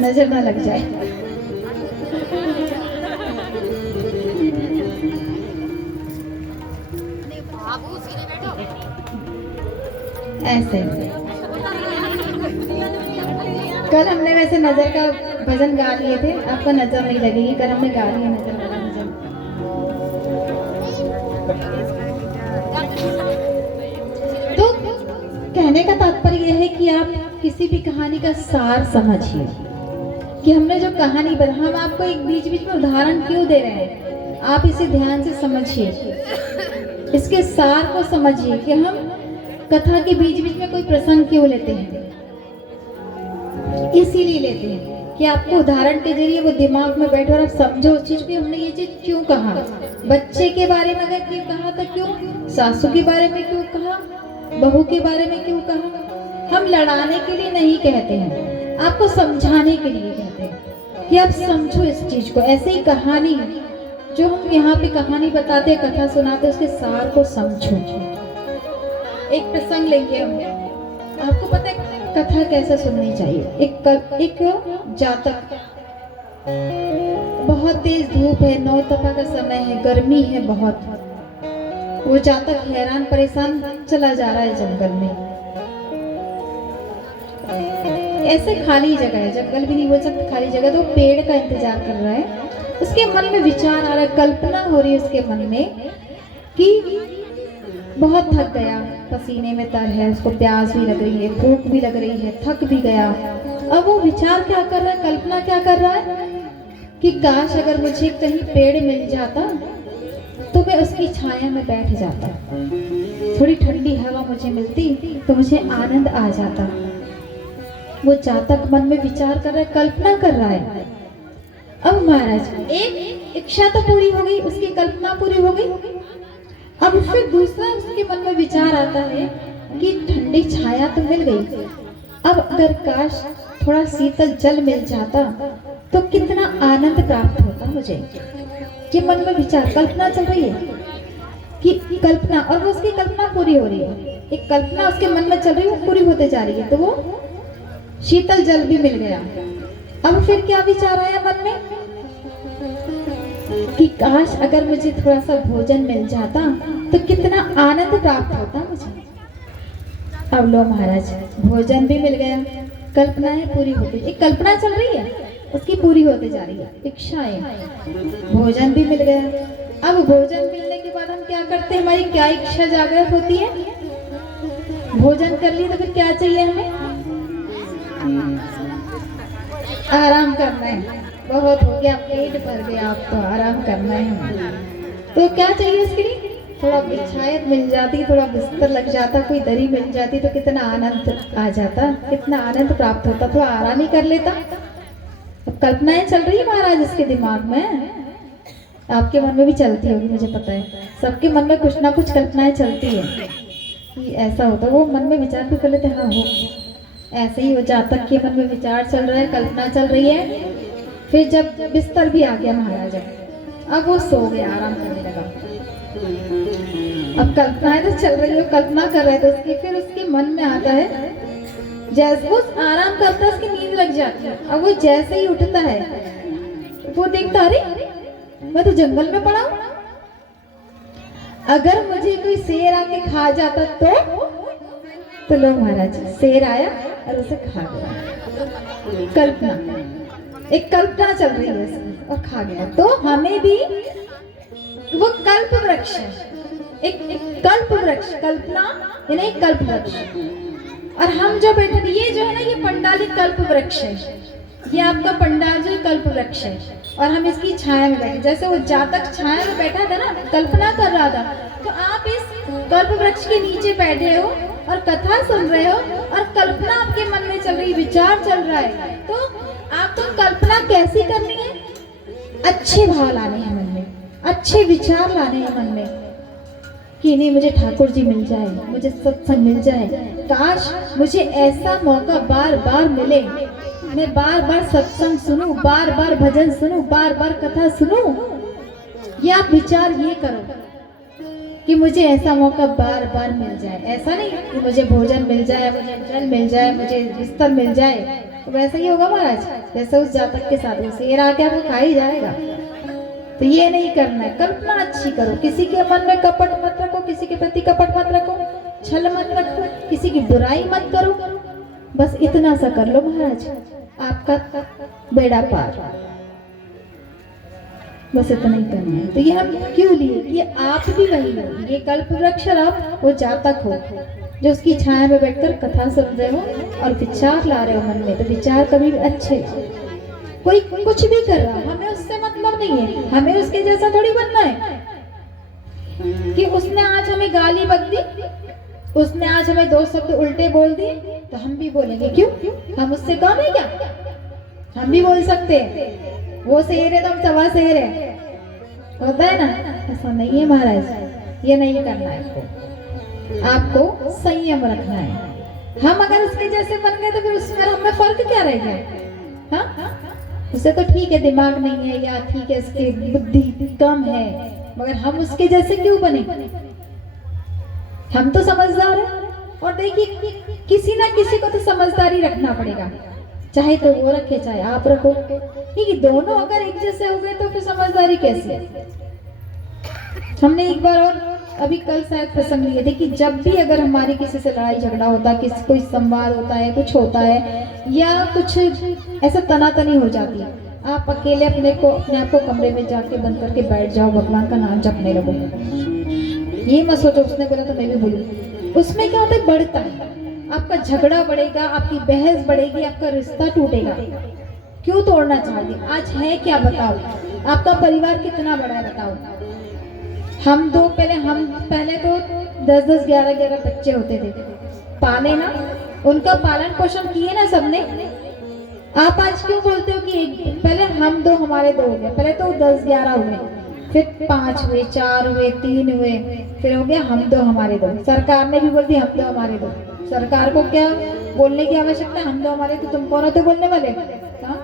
नजर ना लग जाए। ऐसे कल हमने वैसे नजर का भजन गा लिए थे, आपको नजर नहीं लगेगी, कल हमने गा लिया नजर वाला भजन। तो कहने का तात्पर्य यह है कि आप किसी भी कहानी का सार समझिए, कि हमने जो कहानी बना, हम आपको एक बीच बीच में उदाहरण क्यों दे रहे हैं, आप इसे ध्यान से समझिए, इसके सार को समझिए कि हम कथा के बीच बीच में कोई प्रसंग क्यों लेते हैं। इसीलिए लेते हैं कि कि आपको उदाहरण के जरिए वो दिमाग में बैठे और आप समझो उस चीज को, हमने ये चीज क्यों कहा, बच्चे के बारे में अगर क्यों कहा तो क्यों, सासू के बारे में क्यों कहा, बहू के बारे में क्यों कहा। हम लड़ाने के लिए नहीं कहते हैं, आपको समझाने के लिए कहते हैं कि आप समझो इस चीज को। ऐसे ही कहानी जो हम यहाँ पे कहानी बताते, कथा सुनाते, उसके सार को समझो। एक प्रसंग लेंगे हम, आपको पता है कथा कैसे सुननी चाहिए। एक जातक, बहुत तेज धूप है, नौतपा का समय है, गर्मी है बहुत। वो जातक हैरान परेशान चला जा रहा है जंगल में। ऐसे खाली जगह है, जंगल भी नहीं बोल सकते, खाली जगह, तो पेड़ का इंतजार कर रहा है। उसके मन में विचार आ रहा है, कल्पना हो रही है उसके मन में कि बहुत थक गया, पसीने में तर है, उसको प्यास भी लग रही है, भूख भी लग रही है, थक भी गया। अब वो विचार क्या कर रहा है, कल्पना क्या कर रहा है कि काश अगर मुझे कहीं पेड़ मिल जाता तो मैं उसकी छाया में बैठ जाता, थोड़ी ठंडी हवा मुझे मिलती तो मुझे आनंद आ जाता। वो जातक मन में विचार कर रहा है, कल्पना कर रहा है। अब महाराज एक इच्छा तो पूरी हो गई, उसकी कल्पना पूरी हो गई। अब फिर दूसरा उसके मन में विचार आता है कि ठंडी छाया तो मिल गई, अब अगर काश थोड़ा शीतल जल मिल जाता तो कितना आनंद प्राप्त होता मुझे। ये मन में विचार, कल्पना चल रही है कि कल्पना, और वो उसकी कल्पना पूरी हो रही है। एक कल्पना उसके मन में चल रही है, वो पूरी होते जा रही है। तो वो शीतल जल भी मिल गया। अब फिर क्या विचार आया मन में कि काश अगर मुझे थोड़ा सा भोजन मिल जाता तो कितना आनंद प्राप्त होता मुझे। अब लो महाराज, भोजन भी मिल गया, कल्पनाएं पूरी होती, एक कल्पना चल रही है उसकी पूरी होते जा रही है, इच्छाएं, भोजन भी मिल गया। अब भोजन मिलने के बाद हम क्या करते हैं, हमारी क्या इच्छा जागृत होती है, भोजन कर ली तो फिर क्या चाहिए हमें, आराम करना है। बहुत हो गया, पेट भर गया, आप तो आराम करना है। तो क्या चाहिए इसके लिए, थोड़ा छाया मिल जाती, थोड़ा बिस्तर लग जाता, कोई दरी मिल जाती तो कितना आनंद आ जाता, कितना आनंद प्राप्त होता, थोड़ा आराम ही कर लेता। अब कल्पनाएं चल रही है महाराज इसके दिमाग में, आपके मन में भी चलती होगी, मुझे पता है सबके मन में कुछ ना कुछ कल्पनाएं चलती है कि ऐसा होता। वो मन में विचार भी कर लेते, हाँ हो ऐसे ही हो, जातक के मन में विचार चल रहा है, कल्पना चल रही है। फिर जब बिस्तर भी आ गया महाराजा, अब वो सो गया, आराम करने लगा। अब कल्पनाएं तो चल रही है, कल्पना कर रहे थे उसकी, फिर उसके मन में आता है, जैसे वो आराम करता है उसकी नींद लग जाती है। अब वो जैसे ही उठता है वो देखता, अरे मैं तो जंगल में पड़ा हूं, अगर मुझे कोई शेर आके खा जाता तो लो महाराज, शेर आया और उसे खा गया। कल्पना, एक कल्पना चल रही है इसमें और खा गया। तो हमें भी वो कल्प वृक्ष, एक कल्प वृक्ष, कल्पना यानी एक कल्प वृक्ष, और हम जो बैठे, ये जो है ना, ये पंडाली कल्प वृक्ष है, ये आपका पंडाल जो कल्प वृक्ष है, और हम इसकी छाया में बैठे। जैसे वो जातक छाया में बैठा था ना, कल्पना कर रहा था, तो आप इस कल्प वृक्ष के नीचे बैठे हो और कथा सुन रहे हो, और कल्पना आपके मन में चल रही, विचार चल रहा है। तो आपको कल्पना कैसी करनी है, अच्छे भाव लाने हैं मन में, अच्छे विचार लाने हैं मन में कि नहीं मुझे ठाकुर जी मिल जाए, मुझे सत्संग मिल जाए, काश मुझे ऐसा मौका बार बार मिले, मैं बार बार सत्संग सुनूं, बार बार भजन सुनूं, बार बार कथा सुनूं। ये आप विचार ये करो कि मुझे ऐसा मौका बार बार मिल जाए। ऐसा नहीं कि मुझे भोजन मिल जाए, मुझे जल मिल जाए, मुझे बिस्तर मिल जाए, तो वैसा ही होगा महाराज जैसे उस जातक के साथ, शेर आके आपको खा ही जाएगा। तो ये नहीं करना है, कल्पना अच्छी करो, किसी के मन में कपट मत रखो, किसी के प्रति कपट मत रखो, छल मत रखो, किसी की बुराई मत करो, बस इतना सा कर लो महाराज, आपका बेड़ा पार, बस इतना ही करना है। तो ये हम क्यों लिए कि आप भी वही हो, ये कल्प वृक्ष और आप वो जातक हो जो उसकी छाया में बैठकर कथा सुन रहे हो और विचार ला रहे हो मन में। तो विचार कभी भी अच्छे, कोई कुछ भी कर रहा, हमें उससे मतलब नहीं है, हमें उसके जैसा थोड़ी बनना है कि उसने आज हमें गाली बक दी, उसने आज हमें 2 शब्द उल्टे बोल दिए तो हम भी बोलेंगे क्यों, हम उससे कम है क्या, हम भी बोल सकते हैं वो शेर है तो हम सवा शेर है, होता है ना? ऐसा नहीं है महाराज, ये नहीं करना है आपको संयम रखना है। हम अगर उसके जैसे बन गए तो फिर उसमें हमें फर्क क्या रह गया? हाँ, उसे तो ठीक है दिमाग नहीं है या ठीक है इसकी बुद्धि कम है, मगर हम उसके जैसे क्यों बने? हम तो समझदार हैं। और देखिए किसी ना किसी को तो समझदारी रखना पड़ेगा, चाहे तो वो रखे चाहे आप रखो, क्योंकि दोनों अगर एक जैसे हो गए तो फिर समझदारी कैसी है? हमने एक बार और अभी कल शायद प्रसंग लिए थे कि जब भी अगर हमारी किसी से लड़ाई झगड़ा होता है, किसी कोई संवाद होता है, कुछ होता है या कुछ ऐसा तनातनी हो जाती है, आप अकेले अपने आप को कमरे में जाके बंद करके बैठ जाओ, भगवान का नाम जपने लगो। ये मत सोचो उसने बोला तो मैं भी बोलूं। उसमें क्या होता है, बढ़ता है, आपका झगड़ा बढ़ेगा, आपकी बहस बढ़ेगी, आपका रिश्ता टूटेगा। क्यों तोड़ना चाहोगे? आज है क्या बताओ? आपका परिवार कितना बड़ा है बताओ? हम पहले तो 10-10 11-11 बच्चे होते थे, पाले ना, उनका पालन पोषण किए ना सबने। आप आज क्यों बोलते हो कि पहले हम दो हमारे दो हो गए, पहले तो 10-11 हो गए, फिर 5 हुए, 4 हुए, 3 हुए, फिर हो गया हम दो हमारे दो। सरकार ने भी बोल दिया हम दो हमारे दो। सरकार को क्या बोलने की आवश्यकता? हम दो हमारे तो तुम कौन होते बोलने वाले? हाँ,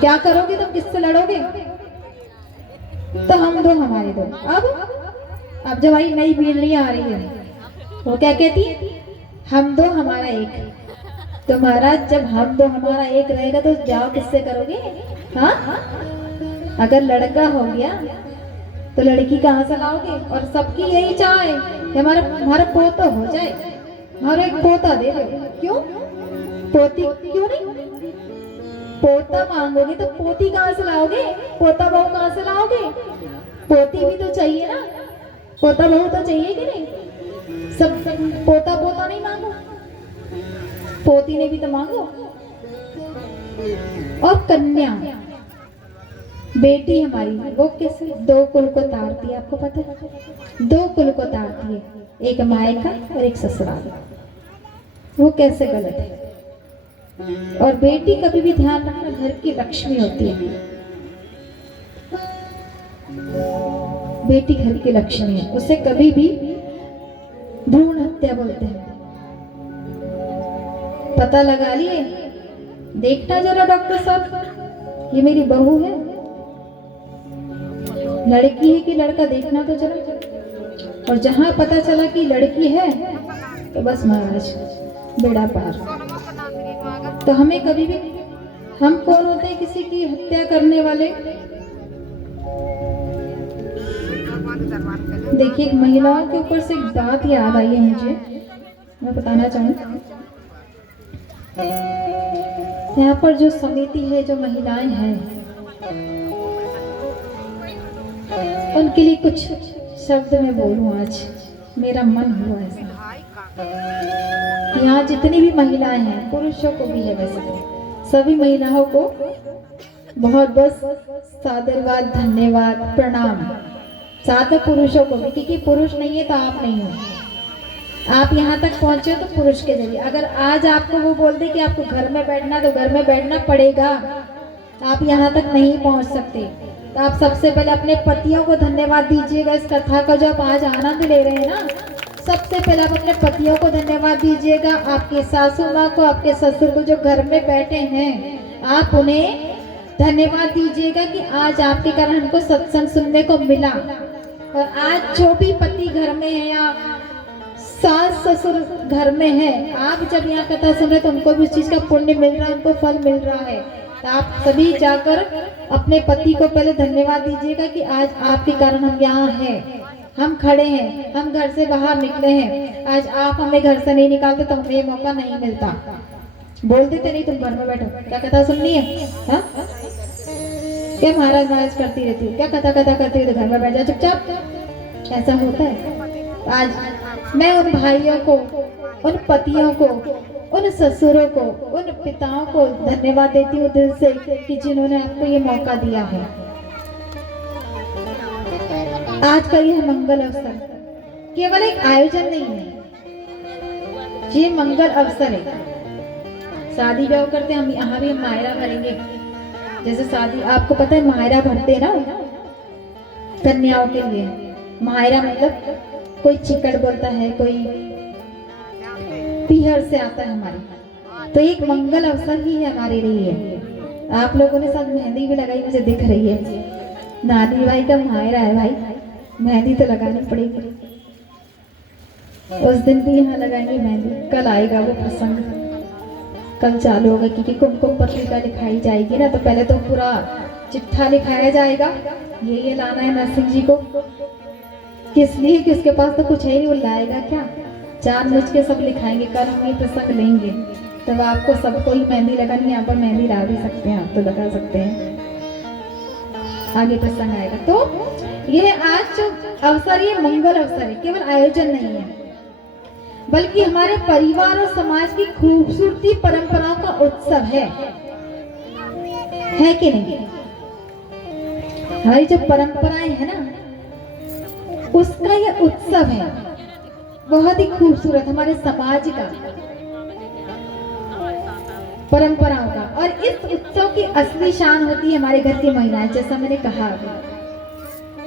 क्या करोगे तुम? किससे लड़ोगे? तो हम दो हमारे दो। अब जब हमारी नई पीढ़ी आ रही है वो क्या कहती है? हम दो हमारा एक। तो महाराज जब हम दो हमारा एक रहेगा तो जाओ किससे करोगे? हाँ, अगर लड़का हो गया तो लड़की कहाँ से लाओगे? और सबकी यही चाह है कि हमारा पोता हो जाए, हमारा एक पोता दे दो। क्यों? पोती क्यों नहीं? पोता मांगोगे तो पोती कहाँ से लाओगे? पोता बहू कहाँ से लाओगे? पोती भी तो चाहिए ना, पोता बहू तो चाहिए कि नहीं? सब पोता पोता नहीं मांगो, पोती ने भी तो मांगो। और कन्या बेटी हमारी वो कैसे 2 कुल को तारती है, आपको पता है? 2 कुल को तारती है, एक मायका और एक ससुराल। वो कैसे गलत है? और बेटी कभी भी ध्यान रखना घर की लक्ष्मी होती है, बेटी घर की लक्ष्मी है, उसे कभी भी भ्रूण हत्या बोलते हैं। पता लगा लिए, देखना जरा डॉक्टर साहब ये मेरी बहू है, लड़की है कि लड़का, देखना तो जरा। और जहां पता चला कि लड़की है तो बस महाराज बेड़ा पार। तो हमें कभी भी, हम कौन होते हैं किसी की हत्या करने वाले? देखिए महिलाओं के ऊपर से एक बात याद आई है मुझे, मैं बताना चाहूँ। यहाँ पर जो समिति है, जो महिलाएं हैं, उनके लिए कुछ शब्द मैं बोलूं। आज मेरा मन हुआ ऐसा। यहाँ जितनी भी महिलाएं हैं, पुरुषों को भी है वैसे तो, सभी महिलाओं को बहुत बहुत सादरवाद, धन्यवाद, प्रणाम। साथ में पुरुषों को भी, क्योंकि पुरुष नहीं है तो आप नहीं हो। आप यहाँ तक पहुँचे हो तो पुरुष के जरिए। अगर आज आपको वो बोल दे कि आपको घर में बैठना तो घर में बैठना पड़ेगा, आप यहाँ तक नहीं पहुँच सकते। तो आप सबसे पहले अपने पतियों को धन्यवाद दीजिएगा। इस कथा का जो आप आज आनंद ले रहे हैं ना, सबसे पहले आप अपने पतियों को धन्यवाद दीजिएगा, आपके सासू माँ को, आपके ससुर को जो घर में बैठे हैं, आप उन्हें धन्यवाद दीजिएगा कि आज आपके कारण हमको सत्संग सुनने को मिला। और आज जो भी पति घर में है या सास ससुर घर में है, आप जब यहाँ कथा सुन रहे तो उनको भी उस चीज का पुण्य मिल रहा है, उनको फल मिल रहा है। तो आप सभी जाकर अपने पति को पहले धन्यवाद दीजिएगा कि आज आपके कारण हम यहाँ हैं, हम खड़े हैं, हम घर से बाहर निकले हैं। आज आप हमें घर से नहीं निकालते तो हमें ये मौका नहीं मिलता। बोल देते नहीं तुम घर में बैठो, क्या कथा सुननी है? हाँ, क्या महाराज महाराज करती रहती है, क्या कथा करती है, तो घर में बैठ जाओ चुपचाप। ऐसा होता है। आज मैं उन भाइयों को, उन पतियों को, उन ससुरों को, उन पिताओं को धन्यवाद देती हूँ दिल से कि जिन्होंने आपको ये मौका दिया है। आज का यह मंगल अवसर केवल एक आयोजन नहीं है, ये मंगल अवसर है। शादी ब्याह करते हैं हम यहाँ भी हम मायरा भरेंगे। जैसे शादी आपको पता है मायरा भरते हैं ना कन्याओं के लिए। मायरा मतलब कोई चिकट बोलता है, कोई पीहर से आता है हमारे, तो एक मंगल अवसर ही है हमारे लिए। आप लोगों ने सब मेहंदी भी लगाई, मुझे दिख रही है। नानी भाई का मायरा है भाई, मेहंदी तो लगानी पड़ेगी। उस दिन भी यहाँ लगाएंगे मेहंदी। कल आएगा वो प्रसंग, कल चालू होगा क्योंकि कुमकुम पत्रिका लिखाई जाएगी ना, तो पहले तो पूरा चिट्ठा लिखाया जाएगा, ये लाना है नरसिंह जी को। किस लिए कि उसके पास तो कुछ है ही, वो लाएगा क्या, जानबूझ के सब लिखाएंगे। कल हम ये प्रसंग लेंगे, तब आपको सबको ही मेहंदी लगानी। यहाँ पर मेहंदी ला भी सकते हैं, आप तो लगा सकते हैं, आगे प्रसंग आएगा। तो ये आज जो अवसर, ये मंगल अवसर है, केवल आयोजन नहीं है बल्कि हमारे परिवार और समाज की खूबसूरती परंपराओं का उत्सव है कि नहीं। हमारी जो परंपराएं है ना, उसका ये उत्सव है, बहुत ही खूबसूरत हमारे समाज का, परंपराओं का। और इस उत्सव की असली शान होती है हमारे घर की महिलाएं। जैसा मैंने कहा,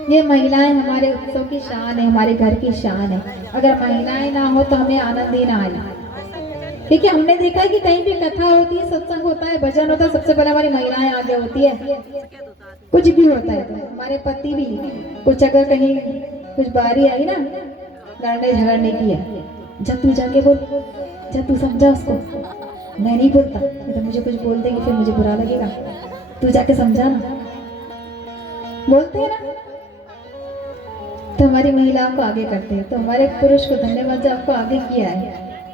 ये महिलाएं हमारे उत्सव की शान है, हमारे घर की शान है। अगर महिलाएं ना हो तो हमें आनंद ही ना आए। क्योंकि हमने देखा है कि कहीं भी कथा होती है, सत्संग होता है, भजन होता है, सबसे पहले हमारी महिलाएं आगे होती है। कुछ भी होता है तो हमारे पति भी, कुछ अगर कहीं कुछ बारी आई ना लड़ने झगड़ने की है, जब तू जाके बोल, जब तू समझा उसको, मैं नहीं बोलता, तो मुझे कुछ बोल देगी फिर मुझे बुरा लगेगा, तू जाके समझा ना, बोलते हैं ना। तो हमारी महिलाओं को आगे करते हैं। तो हमारे पुरुष को धन्यवाद जो आपको आगे किया है,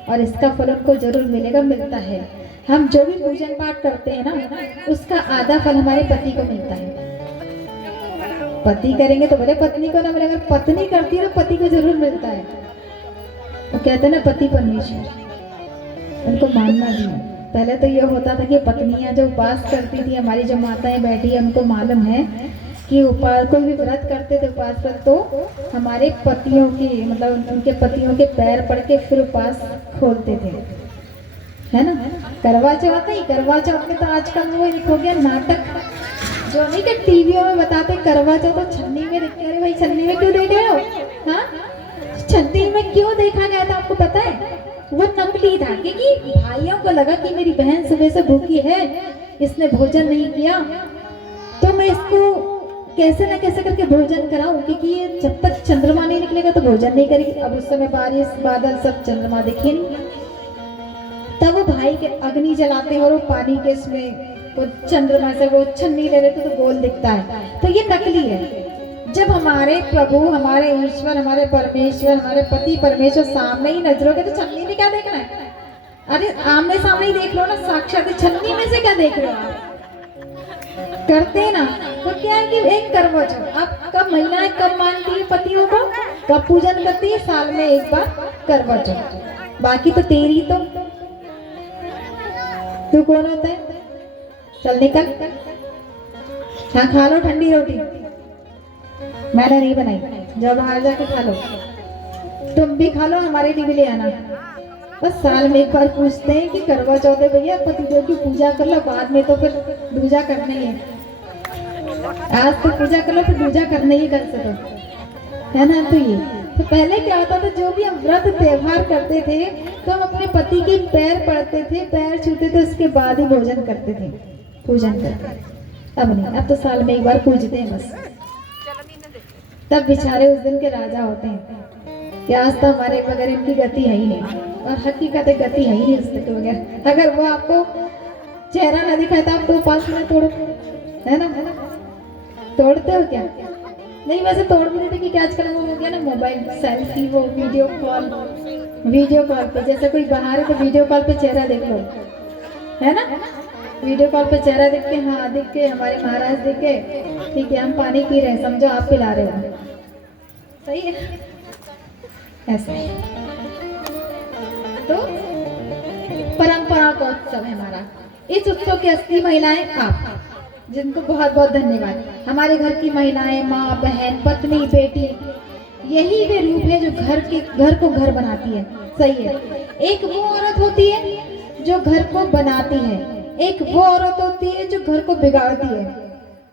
और इसका फल उनको जरूर मिलेगा, मिलता है। हम जो भी पूजन पाठ करते हैं ना, उसका आधा फल हमारे पति को मिलता है। पति करेंगे तो बोले पत्नी को ना मिले, अगर पत्नी करती है तो पति को जरूर मिलता है। तो कहते हैं ना पति परमेश्वर, उनको मानना भी है। पहले तो ये होता था कि पत्नियां जो उपवास करती थी, हमारी जो माताएं बैठी है उनको मालूम है कि उपवास, कोई भी व्रत करते थे उपवास पर, तो हमारे पतियों की, मतलब उनके पतियों के पैर पड़ के फिर उपवास खोलते थे, है ना। करवा चौथ नहीं, करवा चौथ में तो आजकल वो एक हो गया नाटक, जो नहीं कि टीवियों में बताते करवा चौथ तो छन्नी में देख, अरे भाई छन्नी में क्यों देख रहे हो, हाँ छन्नी में क्यों देखा गया था आपको पता है? वो नकली था, क्योंकि भाइयों को लगा कि मेरी बहन सुबह से भूखी है, इसने भोजन नहीं किया, तो मैं इसको कैसे न कैसे करके भोजन कराऊं, क्योंकि ये जब तक चंद्रमा नहीं निकलेगा तो भोजन नहीं करेगी। अब उस समय बारिश बादल सब, चंद्रमा दिखे नहीं, तब वो भाई के अग्नि जलाते हैं और वो पानी के इसमें वो चंद्रमा से वो छन्नी ले लेते तो गोल दिखता है। तो ये नकली है। जब हमारे प्रभु, हमारे ईश्वर, हमारे परमेश्वर, हमारे पति परमेश्वर सामने ही नजरों के, तो छन्नी में क्या देखना है? अरे आमने सामने ही देख लो ना, साक्षात छन्नी में से क्या देख रहे हो? करते हैं ना। तो क्या है कि एक करवा चौथ, अब कब महिलाएं कब मानती है पतियों को, कब पूजन करती है? साल में एक बार करवा चौथ। बाकी तो तेरी तो तू कौन होता है? चल निकल, हाँ खा लो ठंडी रोटी, मैंने नहीं बनाई, जब बाहर जाके खा लो, तुम भी खा लो, हमारे लिए भी ले आना। बस साल में एक बार पूछते हैं कि करवा चौथ है भैया, पतिदेव की पूजा कर लो, बाद में तो फिर दूजा करनी है। आज तो पूजा कर लो, फिर दूजा करने ही कल से, तो है ना। तो ये तो पहले क्या होता था, जो भी हम व्रत त्योहार करते थे तो हम अपने पति के पैर पड़ते थे, पैर छूते थे, उसके बाद ही भोजन करते थे, पूजन करते। अब नहीं, अब तो साल में एक बार पूजते हैं बस। तब बेचारे उस दिन के राजा होते हैं कि आज तो हमारे बगैर इनकी गति है ही नहीं, और हकीकत गति है ही नहीं उसके बगैर। अगर वो आपको चेहरा न दिखाए तो आप तो 5 मिनट तोड़ो, है ना। तोड़ते हो क्या? नहीं, वैसे तोड़ भी देते कि आजकल वो हो गया ना मोबाइल सेल्फी, वो वीडियो कॉल पे, जैसे कोई बाहर है तो वीडियो कॉल पे चेहरा देख लो, है ना। वीडियो कॉल पे चेहरा देख के, हाँ देख के, हमारे महाराज देख के, ठीक है हम पानी पी रहे हैं, समझो आप पिला रहे हो, सही है ऐसा। तो परंपरा का उत्सव है हमारा। इस उत्सव की असली महिलाएं आप, जिनको बहुत बहुत धन्यवाद। हमारे घर की महिलाएं, माँ, बहन, पत्नी, बेटी, यही वे रूप है जो घर को घर बनाती है, सही है। एक वो औरत होती है जो घर को बनाती है, एक वो औरत होती है जो घर को बिगाड़ती है,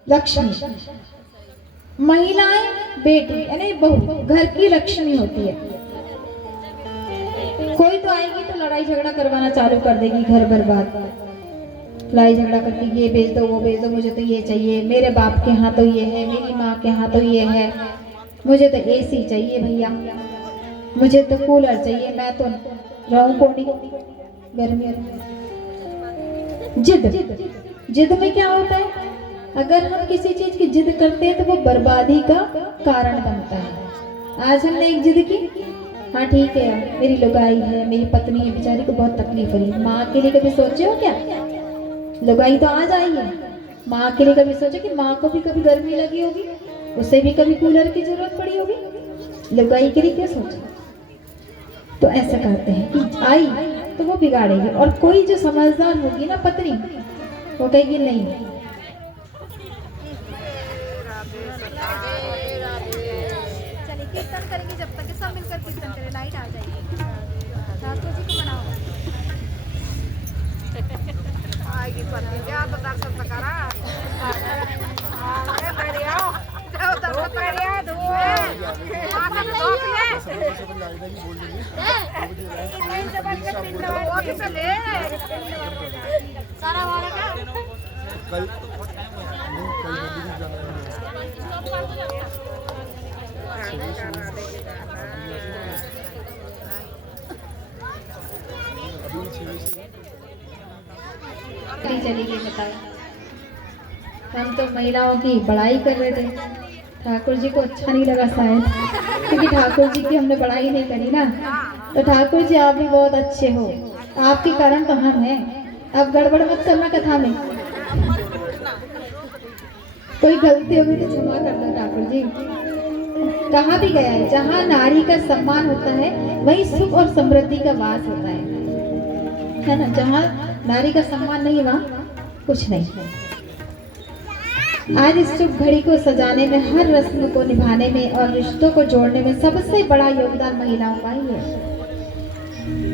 लक्ष्मी। महिलाएं बेटी यानी बहू घर की लक्ष्मी होती है। कोई तो आएगी तो लड़ाई झगड़ा करवाना चालू कर देगी, घर बर्बाद, लड़ाई झगड़ा करके ये बेच दो वो बेच दो, मुझे तो ये चाहिए, मेरे बाप के यहाँ तो ये है, मेरी माँ के यहाँ तो ये है, मुझे तो एसी चाहिए भैया, मुझे तो कूलर चाहिए, मैं तो रहूं कोनी गर्मी। जिद में क्या होता है, अगर हम किसी चीज की जिद करते हैं तो वो बर्बादी का कारण बनता है। आज हमने एक जिद की, हाँ ठीक है मेरी लुगाई है, मेरी पत्नी है, बेचारी को बहुत तकलीफ हो रही है, माँ के लिए कभी सोचे हो क्या? लुगाई तो आज आई है, माँ के लिए कभी सोचे कि माँ को भी कभी गर्मी लगी होगी, उसे भी कभी कूलर की जरूरत पड़ी होगी, लुगाई के लिए क्या सोचा? तो ऐसा कहते हैं कि आई तो वो बिगाड़ेगी, और कोई जो समझदार होगी ना पत्नी, वो कहेगी नहीं चलिए कीर्तन करेंगे, जब तक सब मिलकर कीर्तन करें, लाइट आ जाएगी। ठाकुर जी को बनाओ आएगी पत्नी क्या तो दर्शन तो करा सारा वाला का चली गई। बताओ, हम तो महिलाओं की बड़ाई कर रहे थे, ठाकुर जी को अच्छा नहीं लगा शायद, क्योंकि ठाकुर जी की हमने बड़ाई नहीं करी ना। तो ठाकुर जी आप भी बहुत अच्छे हो, आपके कारण तो हम हैं। अब गड़बड़ मत करना कथा में, कोई गलती होगी तो क्षमा करना ठाकुर जी। कहा भी गया है, जहाँ नारी का सम्मान होता है वहीं सुख और समृद्धि का वास होता है ना। जहाँ नारी का सम्मान नहीं, वहाँ कुछ नहीं। आज इस शुभ घड़ी को सजाने में, हर रस्म को निभाने में और रिश्तों को जोड़ने में सबसे बड़ा योगदान महिलाओं का ही है।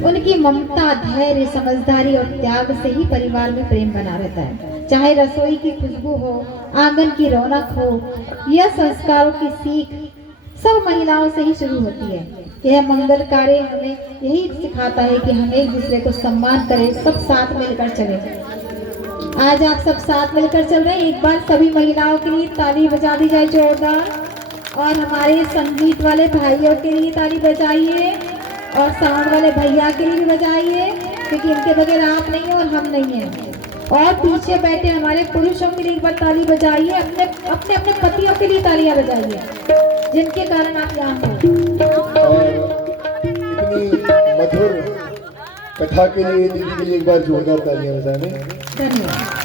उनकी ममता, धैर्य, समझदारी और त्याग से ही परिवार में प्रेम बना रहता है। चाहे रसोई की खुशबू हो, आंगन की रौनक हो या संस्कारों की सीख, सब महिलाओं से ही शुरू होती है। यह मंगल कार्य हमें यही सिखाता है कि हम एक दूसरे को सम्मान करें, सब साथ मिलकर चलें। आज आप सब साथ मिलकर चल रहे हैं, एक बार सभी महिलाओं के लिए ताली बजा दी जाए जोरदार, और हमारे संगीत वाले भाइयों के लिए ताली बजाइए, और साउंड वाले भैया के लिए भी बजाइए, क्योंकि इनके बगैर आप नहीं हो और हम नहीं हैं। और पीछे बैठे हमारे पुरुषों के लिए एक बार ताली बजाइए, अपने अपने अपने पतियों के लिए तालियां बजाइए, जिनके कारण आप यहाँ हो। और इतनी मधुर कथा के लिए दीदी के लिए एक बार जोरदार तालियां बजाने। धन्यवाद।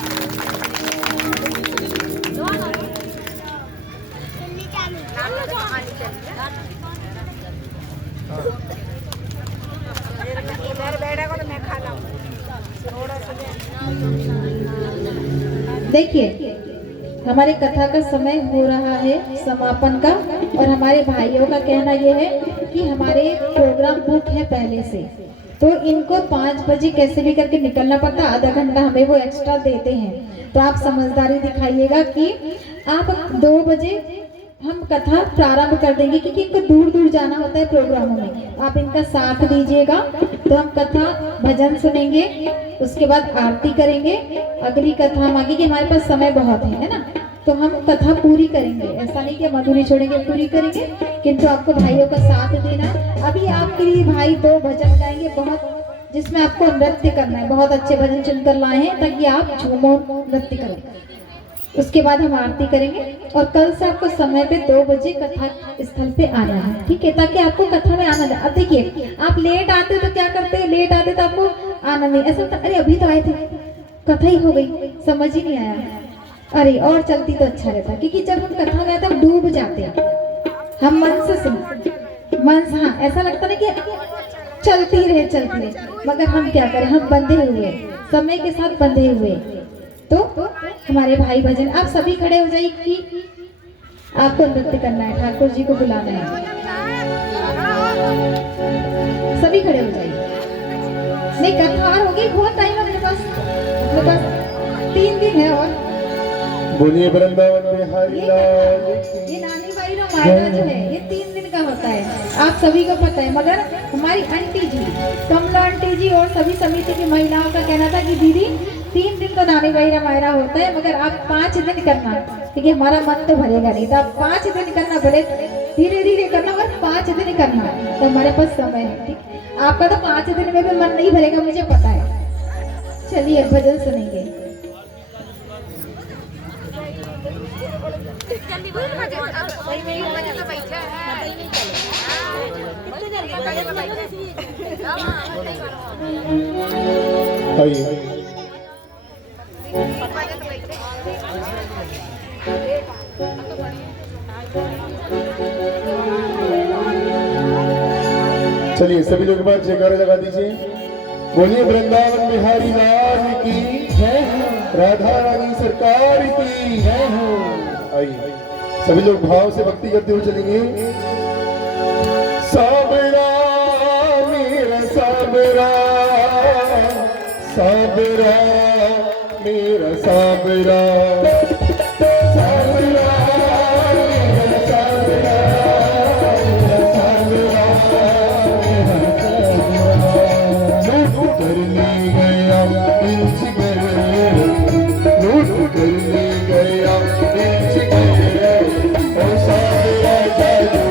देखिए, हमारे कथा का समय हो रहा है समापन का, और हमारे भाइयों का कहना यह है कि हमारे प्रोग्राम बुक है पहले से, तो इनको 5 बजे कैसे भी करके निकलना पड़ता, आधा घंटा हमें वो एक्स्ट्रा देते हैं। तो आप समझदारी दिखाइएगा कि आप 2 बजे हम कथा प्रारंभ कर देंगे, क्योंकि इनको दूर दूर जाना होता है प्रोग्रामों में। आप इनका साथ दीजिएगा, तो हम कथा भजन सुनेंगे, उसके बाद आरती करेंगे, अगली कथा हम आगे, कि हमारे पास समय बहुत है ना, तो हम कथा पूरी करेंगे। ऐसा नहीं कि हम अधूरी छोड़ेंगे, पूरी करेंगे, किंतु आपको भाइयों का साथ देना। अभी आपके लिए भाई 2 भजन गाएंगे, बहुत, जिसमें आपको नृत्य करना है। बहुत अच्छे भजन चुनकर लाए हैं ताकि आप झूमो नृत्य करें। उसके बाद हम आरती करेंगे, और कल से आपको समय पे 2 बजे कथा स्थल पे आना है, ठीक है, ताकि आपको कथा में आनंद। अब देखिए, आप लेट आते तो क्या करते हैं, लेट आते तो आपको आनंद नहीं, ऐसा अरे अभी तो आए थे, कथा ही हो गई, समझ ही नहीं आया, अरे और चलती तो अच्छा रहता। क्योंकि जब हम कथा गाते हम डूब जाते हैं, हम मन से सुन, मन से, हाँ ऐसा लगता है कि चलती रहे, मगर हम क्या करें, हम बंधे हुए, समय के साथ बंधे हुए। तो हमारे भाई भजन, आप सभी खड़े हो जाइए कि आपको नृत्य करना है, ठाकुर जी को बुलाना है। सभी खड़े हो जाइए, नहीं कटवार होगी, बहुत टाइम है मेरे पास 3 दिन है। और बोलिए वृंदावन बिहारी लाल ये नानी बाई ना मायना जो है ये 3 दिन का होता है, आप सभी को पता है। मगर हमारी आंटी जी, कमला आंटी जी और सभी समिति की महिलाओं का कहना था कि दीदी 3 दिन तो नानी बाई रामायण होता है, मगर आप 5 दिन करना, क्योंकि हमारा मन तो भरेगा नहीं, तो आप 5 दिन करना, भले धीरे धीरे करना, और 5 दिन करना, तो हमारे पास समय है। ठीक, आपका तो 5 दिन में भी मन नहीं भरेगा, मुझे पता है। चलिए भजन सुनेंगे। जल्दी बोलो ना, वही मेरी वजह से बैठे आइए चलिए सभी लोग बात जयकारा लगा दीजिए। बोलिए वृंदावन बिहारी लाल की जय हो, राधा रानी सरकार की जय हो। आइए सभी लोग भाव से भक्ति करते हुए चलेंगे। साबरा मेरा साबरा, साबरा मेरा साबरा, साबरा मेरा साबरा, साबरा लूट कर ले गया इंच गए, लूट कर ले गया इंच गए, ओ साबरा जादू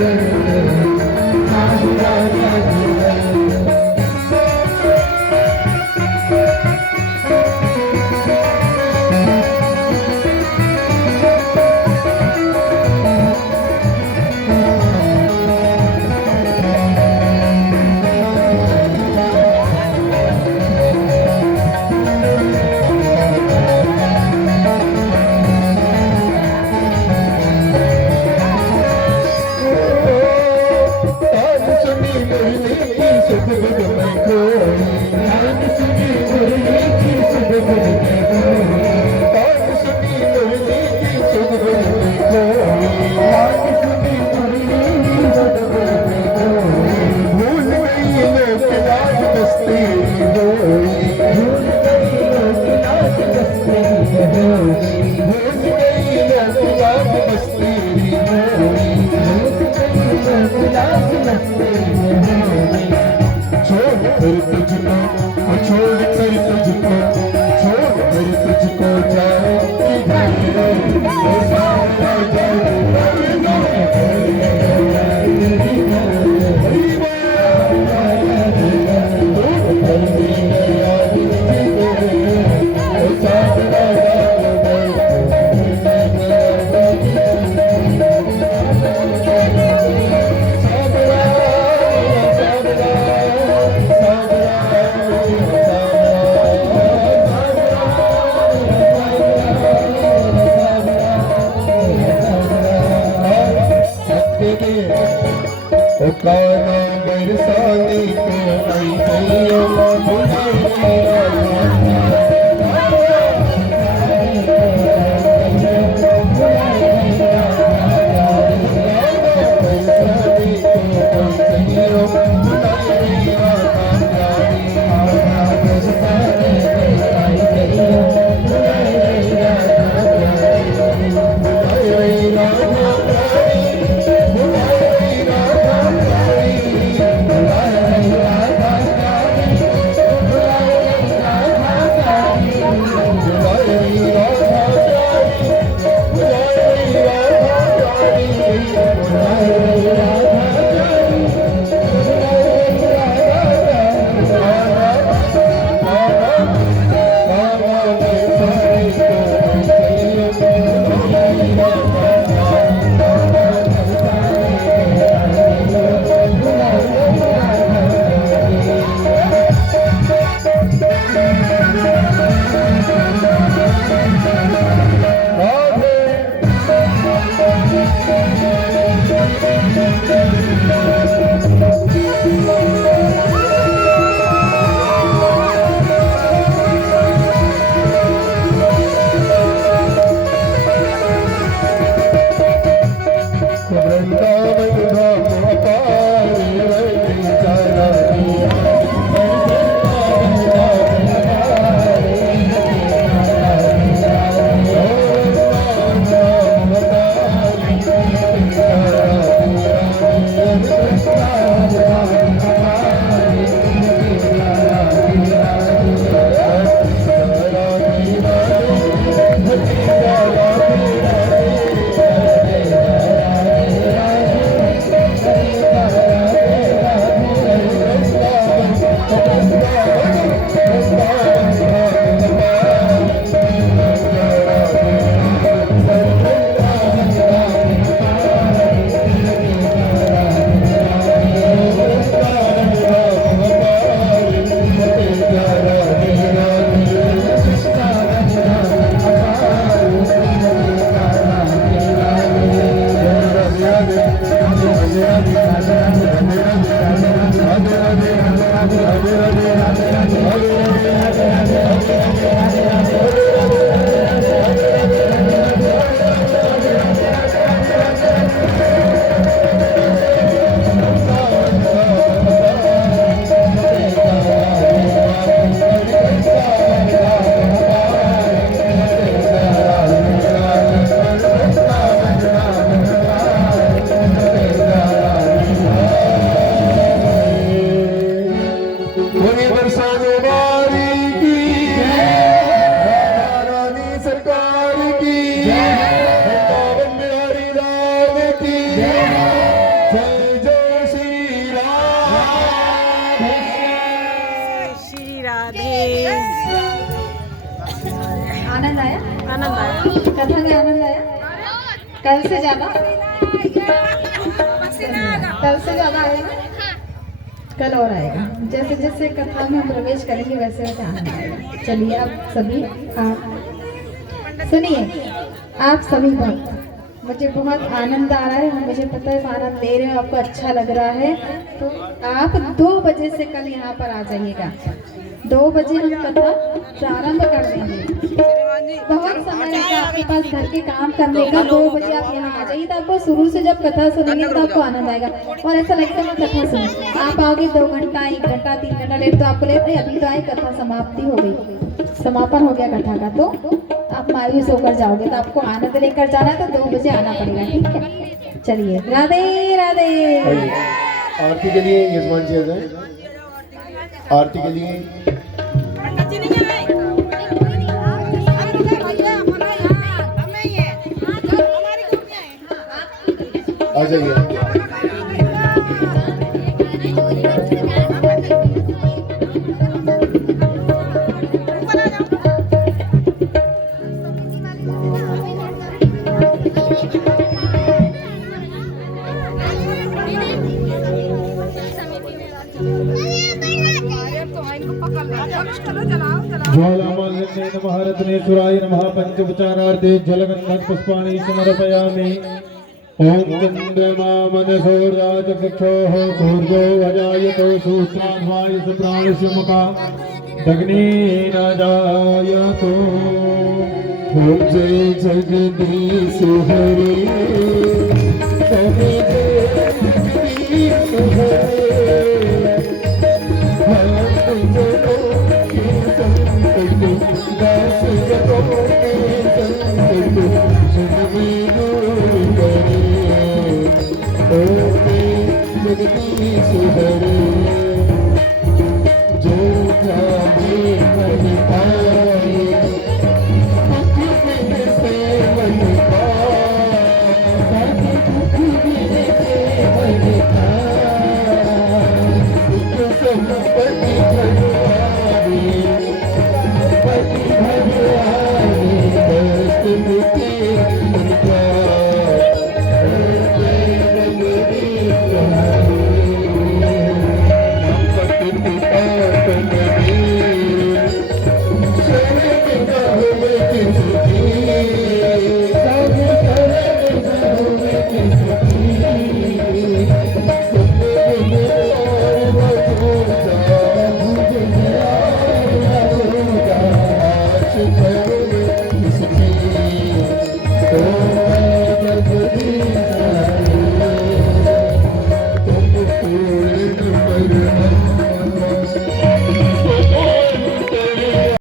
Thank you. फिर तुझको छोड़ कर तुझको छोड़ कर तुझको जाऊंगी घर ओ सावरा काना बरसाने को आई गई आनंद आया? आनंद आया। कथा में आनंद आया? कल से ज्यादा? कल से ज्यादा आएगा? कल और आएगा। जैसे जैसे कथा में हम प्रवेश करेंगे वैसे वैसे आनंद आएगा। चलिए आप सभी आप सुनिए, आप सभी भक्त, मुझे बहुत आनंद आ रहा है। मुझे पता है आनंद ले रहे हो, आपको अच्छा लग रहा है, तो आप 2 बजे से कल यहाँ पर आ जाइएगा। 2 बजे हम कथा प्रारंभ कर देंगे। बहुत समय है आपके पास घर के काम करने का। 2 बजे आप यहाँ आ जाइए, तो आपको शुरू से जब कथा सुनेंगे तो आपको आनंद आएगा और ऐसा लगता है कथा सुने। आप आओगे 2 घंटा 1 घंटा 3 घंटा लेट तो आपको लेट, अभी तो आई कथा समाप्ति हो गई, समापन हो गया कथा का, तो आप मायूस होकर जाओगे। तो आपको आनंद लेकर जाना है तो 2 बजे आना पड़ेगा, ठीक है? चलिए, राधे राधे। आरती के लिए यजमान जी आ जाए। आरती के लिए आ जाइए। ज्वालामालिन्ये नमः रत्नेश्वराय नमः पंचोपचारार्थे जलगन्धं पुष्पाणि समर्पयामि। ॐ चन्द्रमा मनसो राजचक्षोः सूर्यो अजायतो सूत्राध्वाय प्राणस्य मुखा दग्नेन जायतो। ॐ जय जगदीश हरे हरे जगदीश हरे दास जगो के संकट सुनबीरो करे। जगदीश हरे जो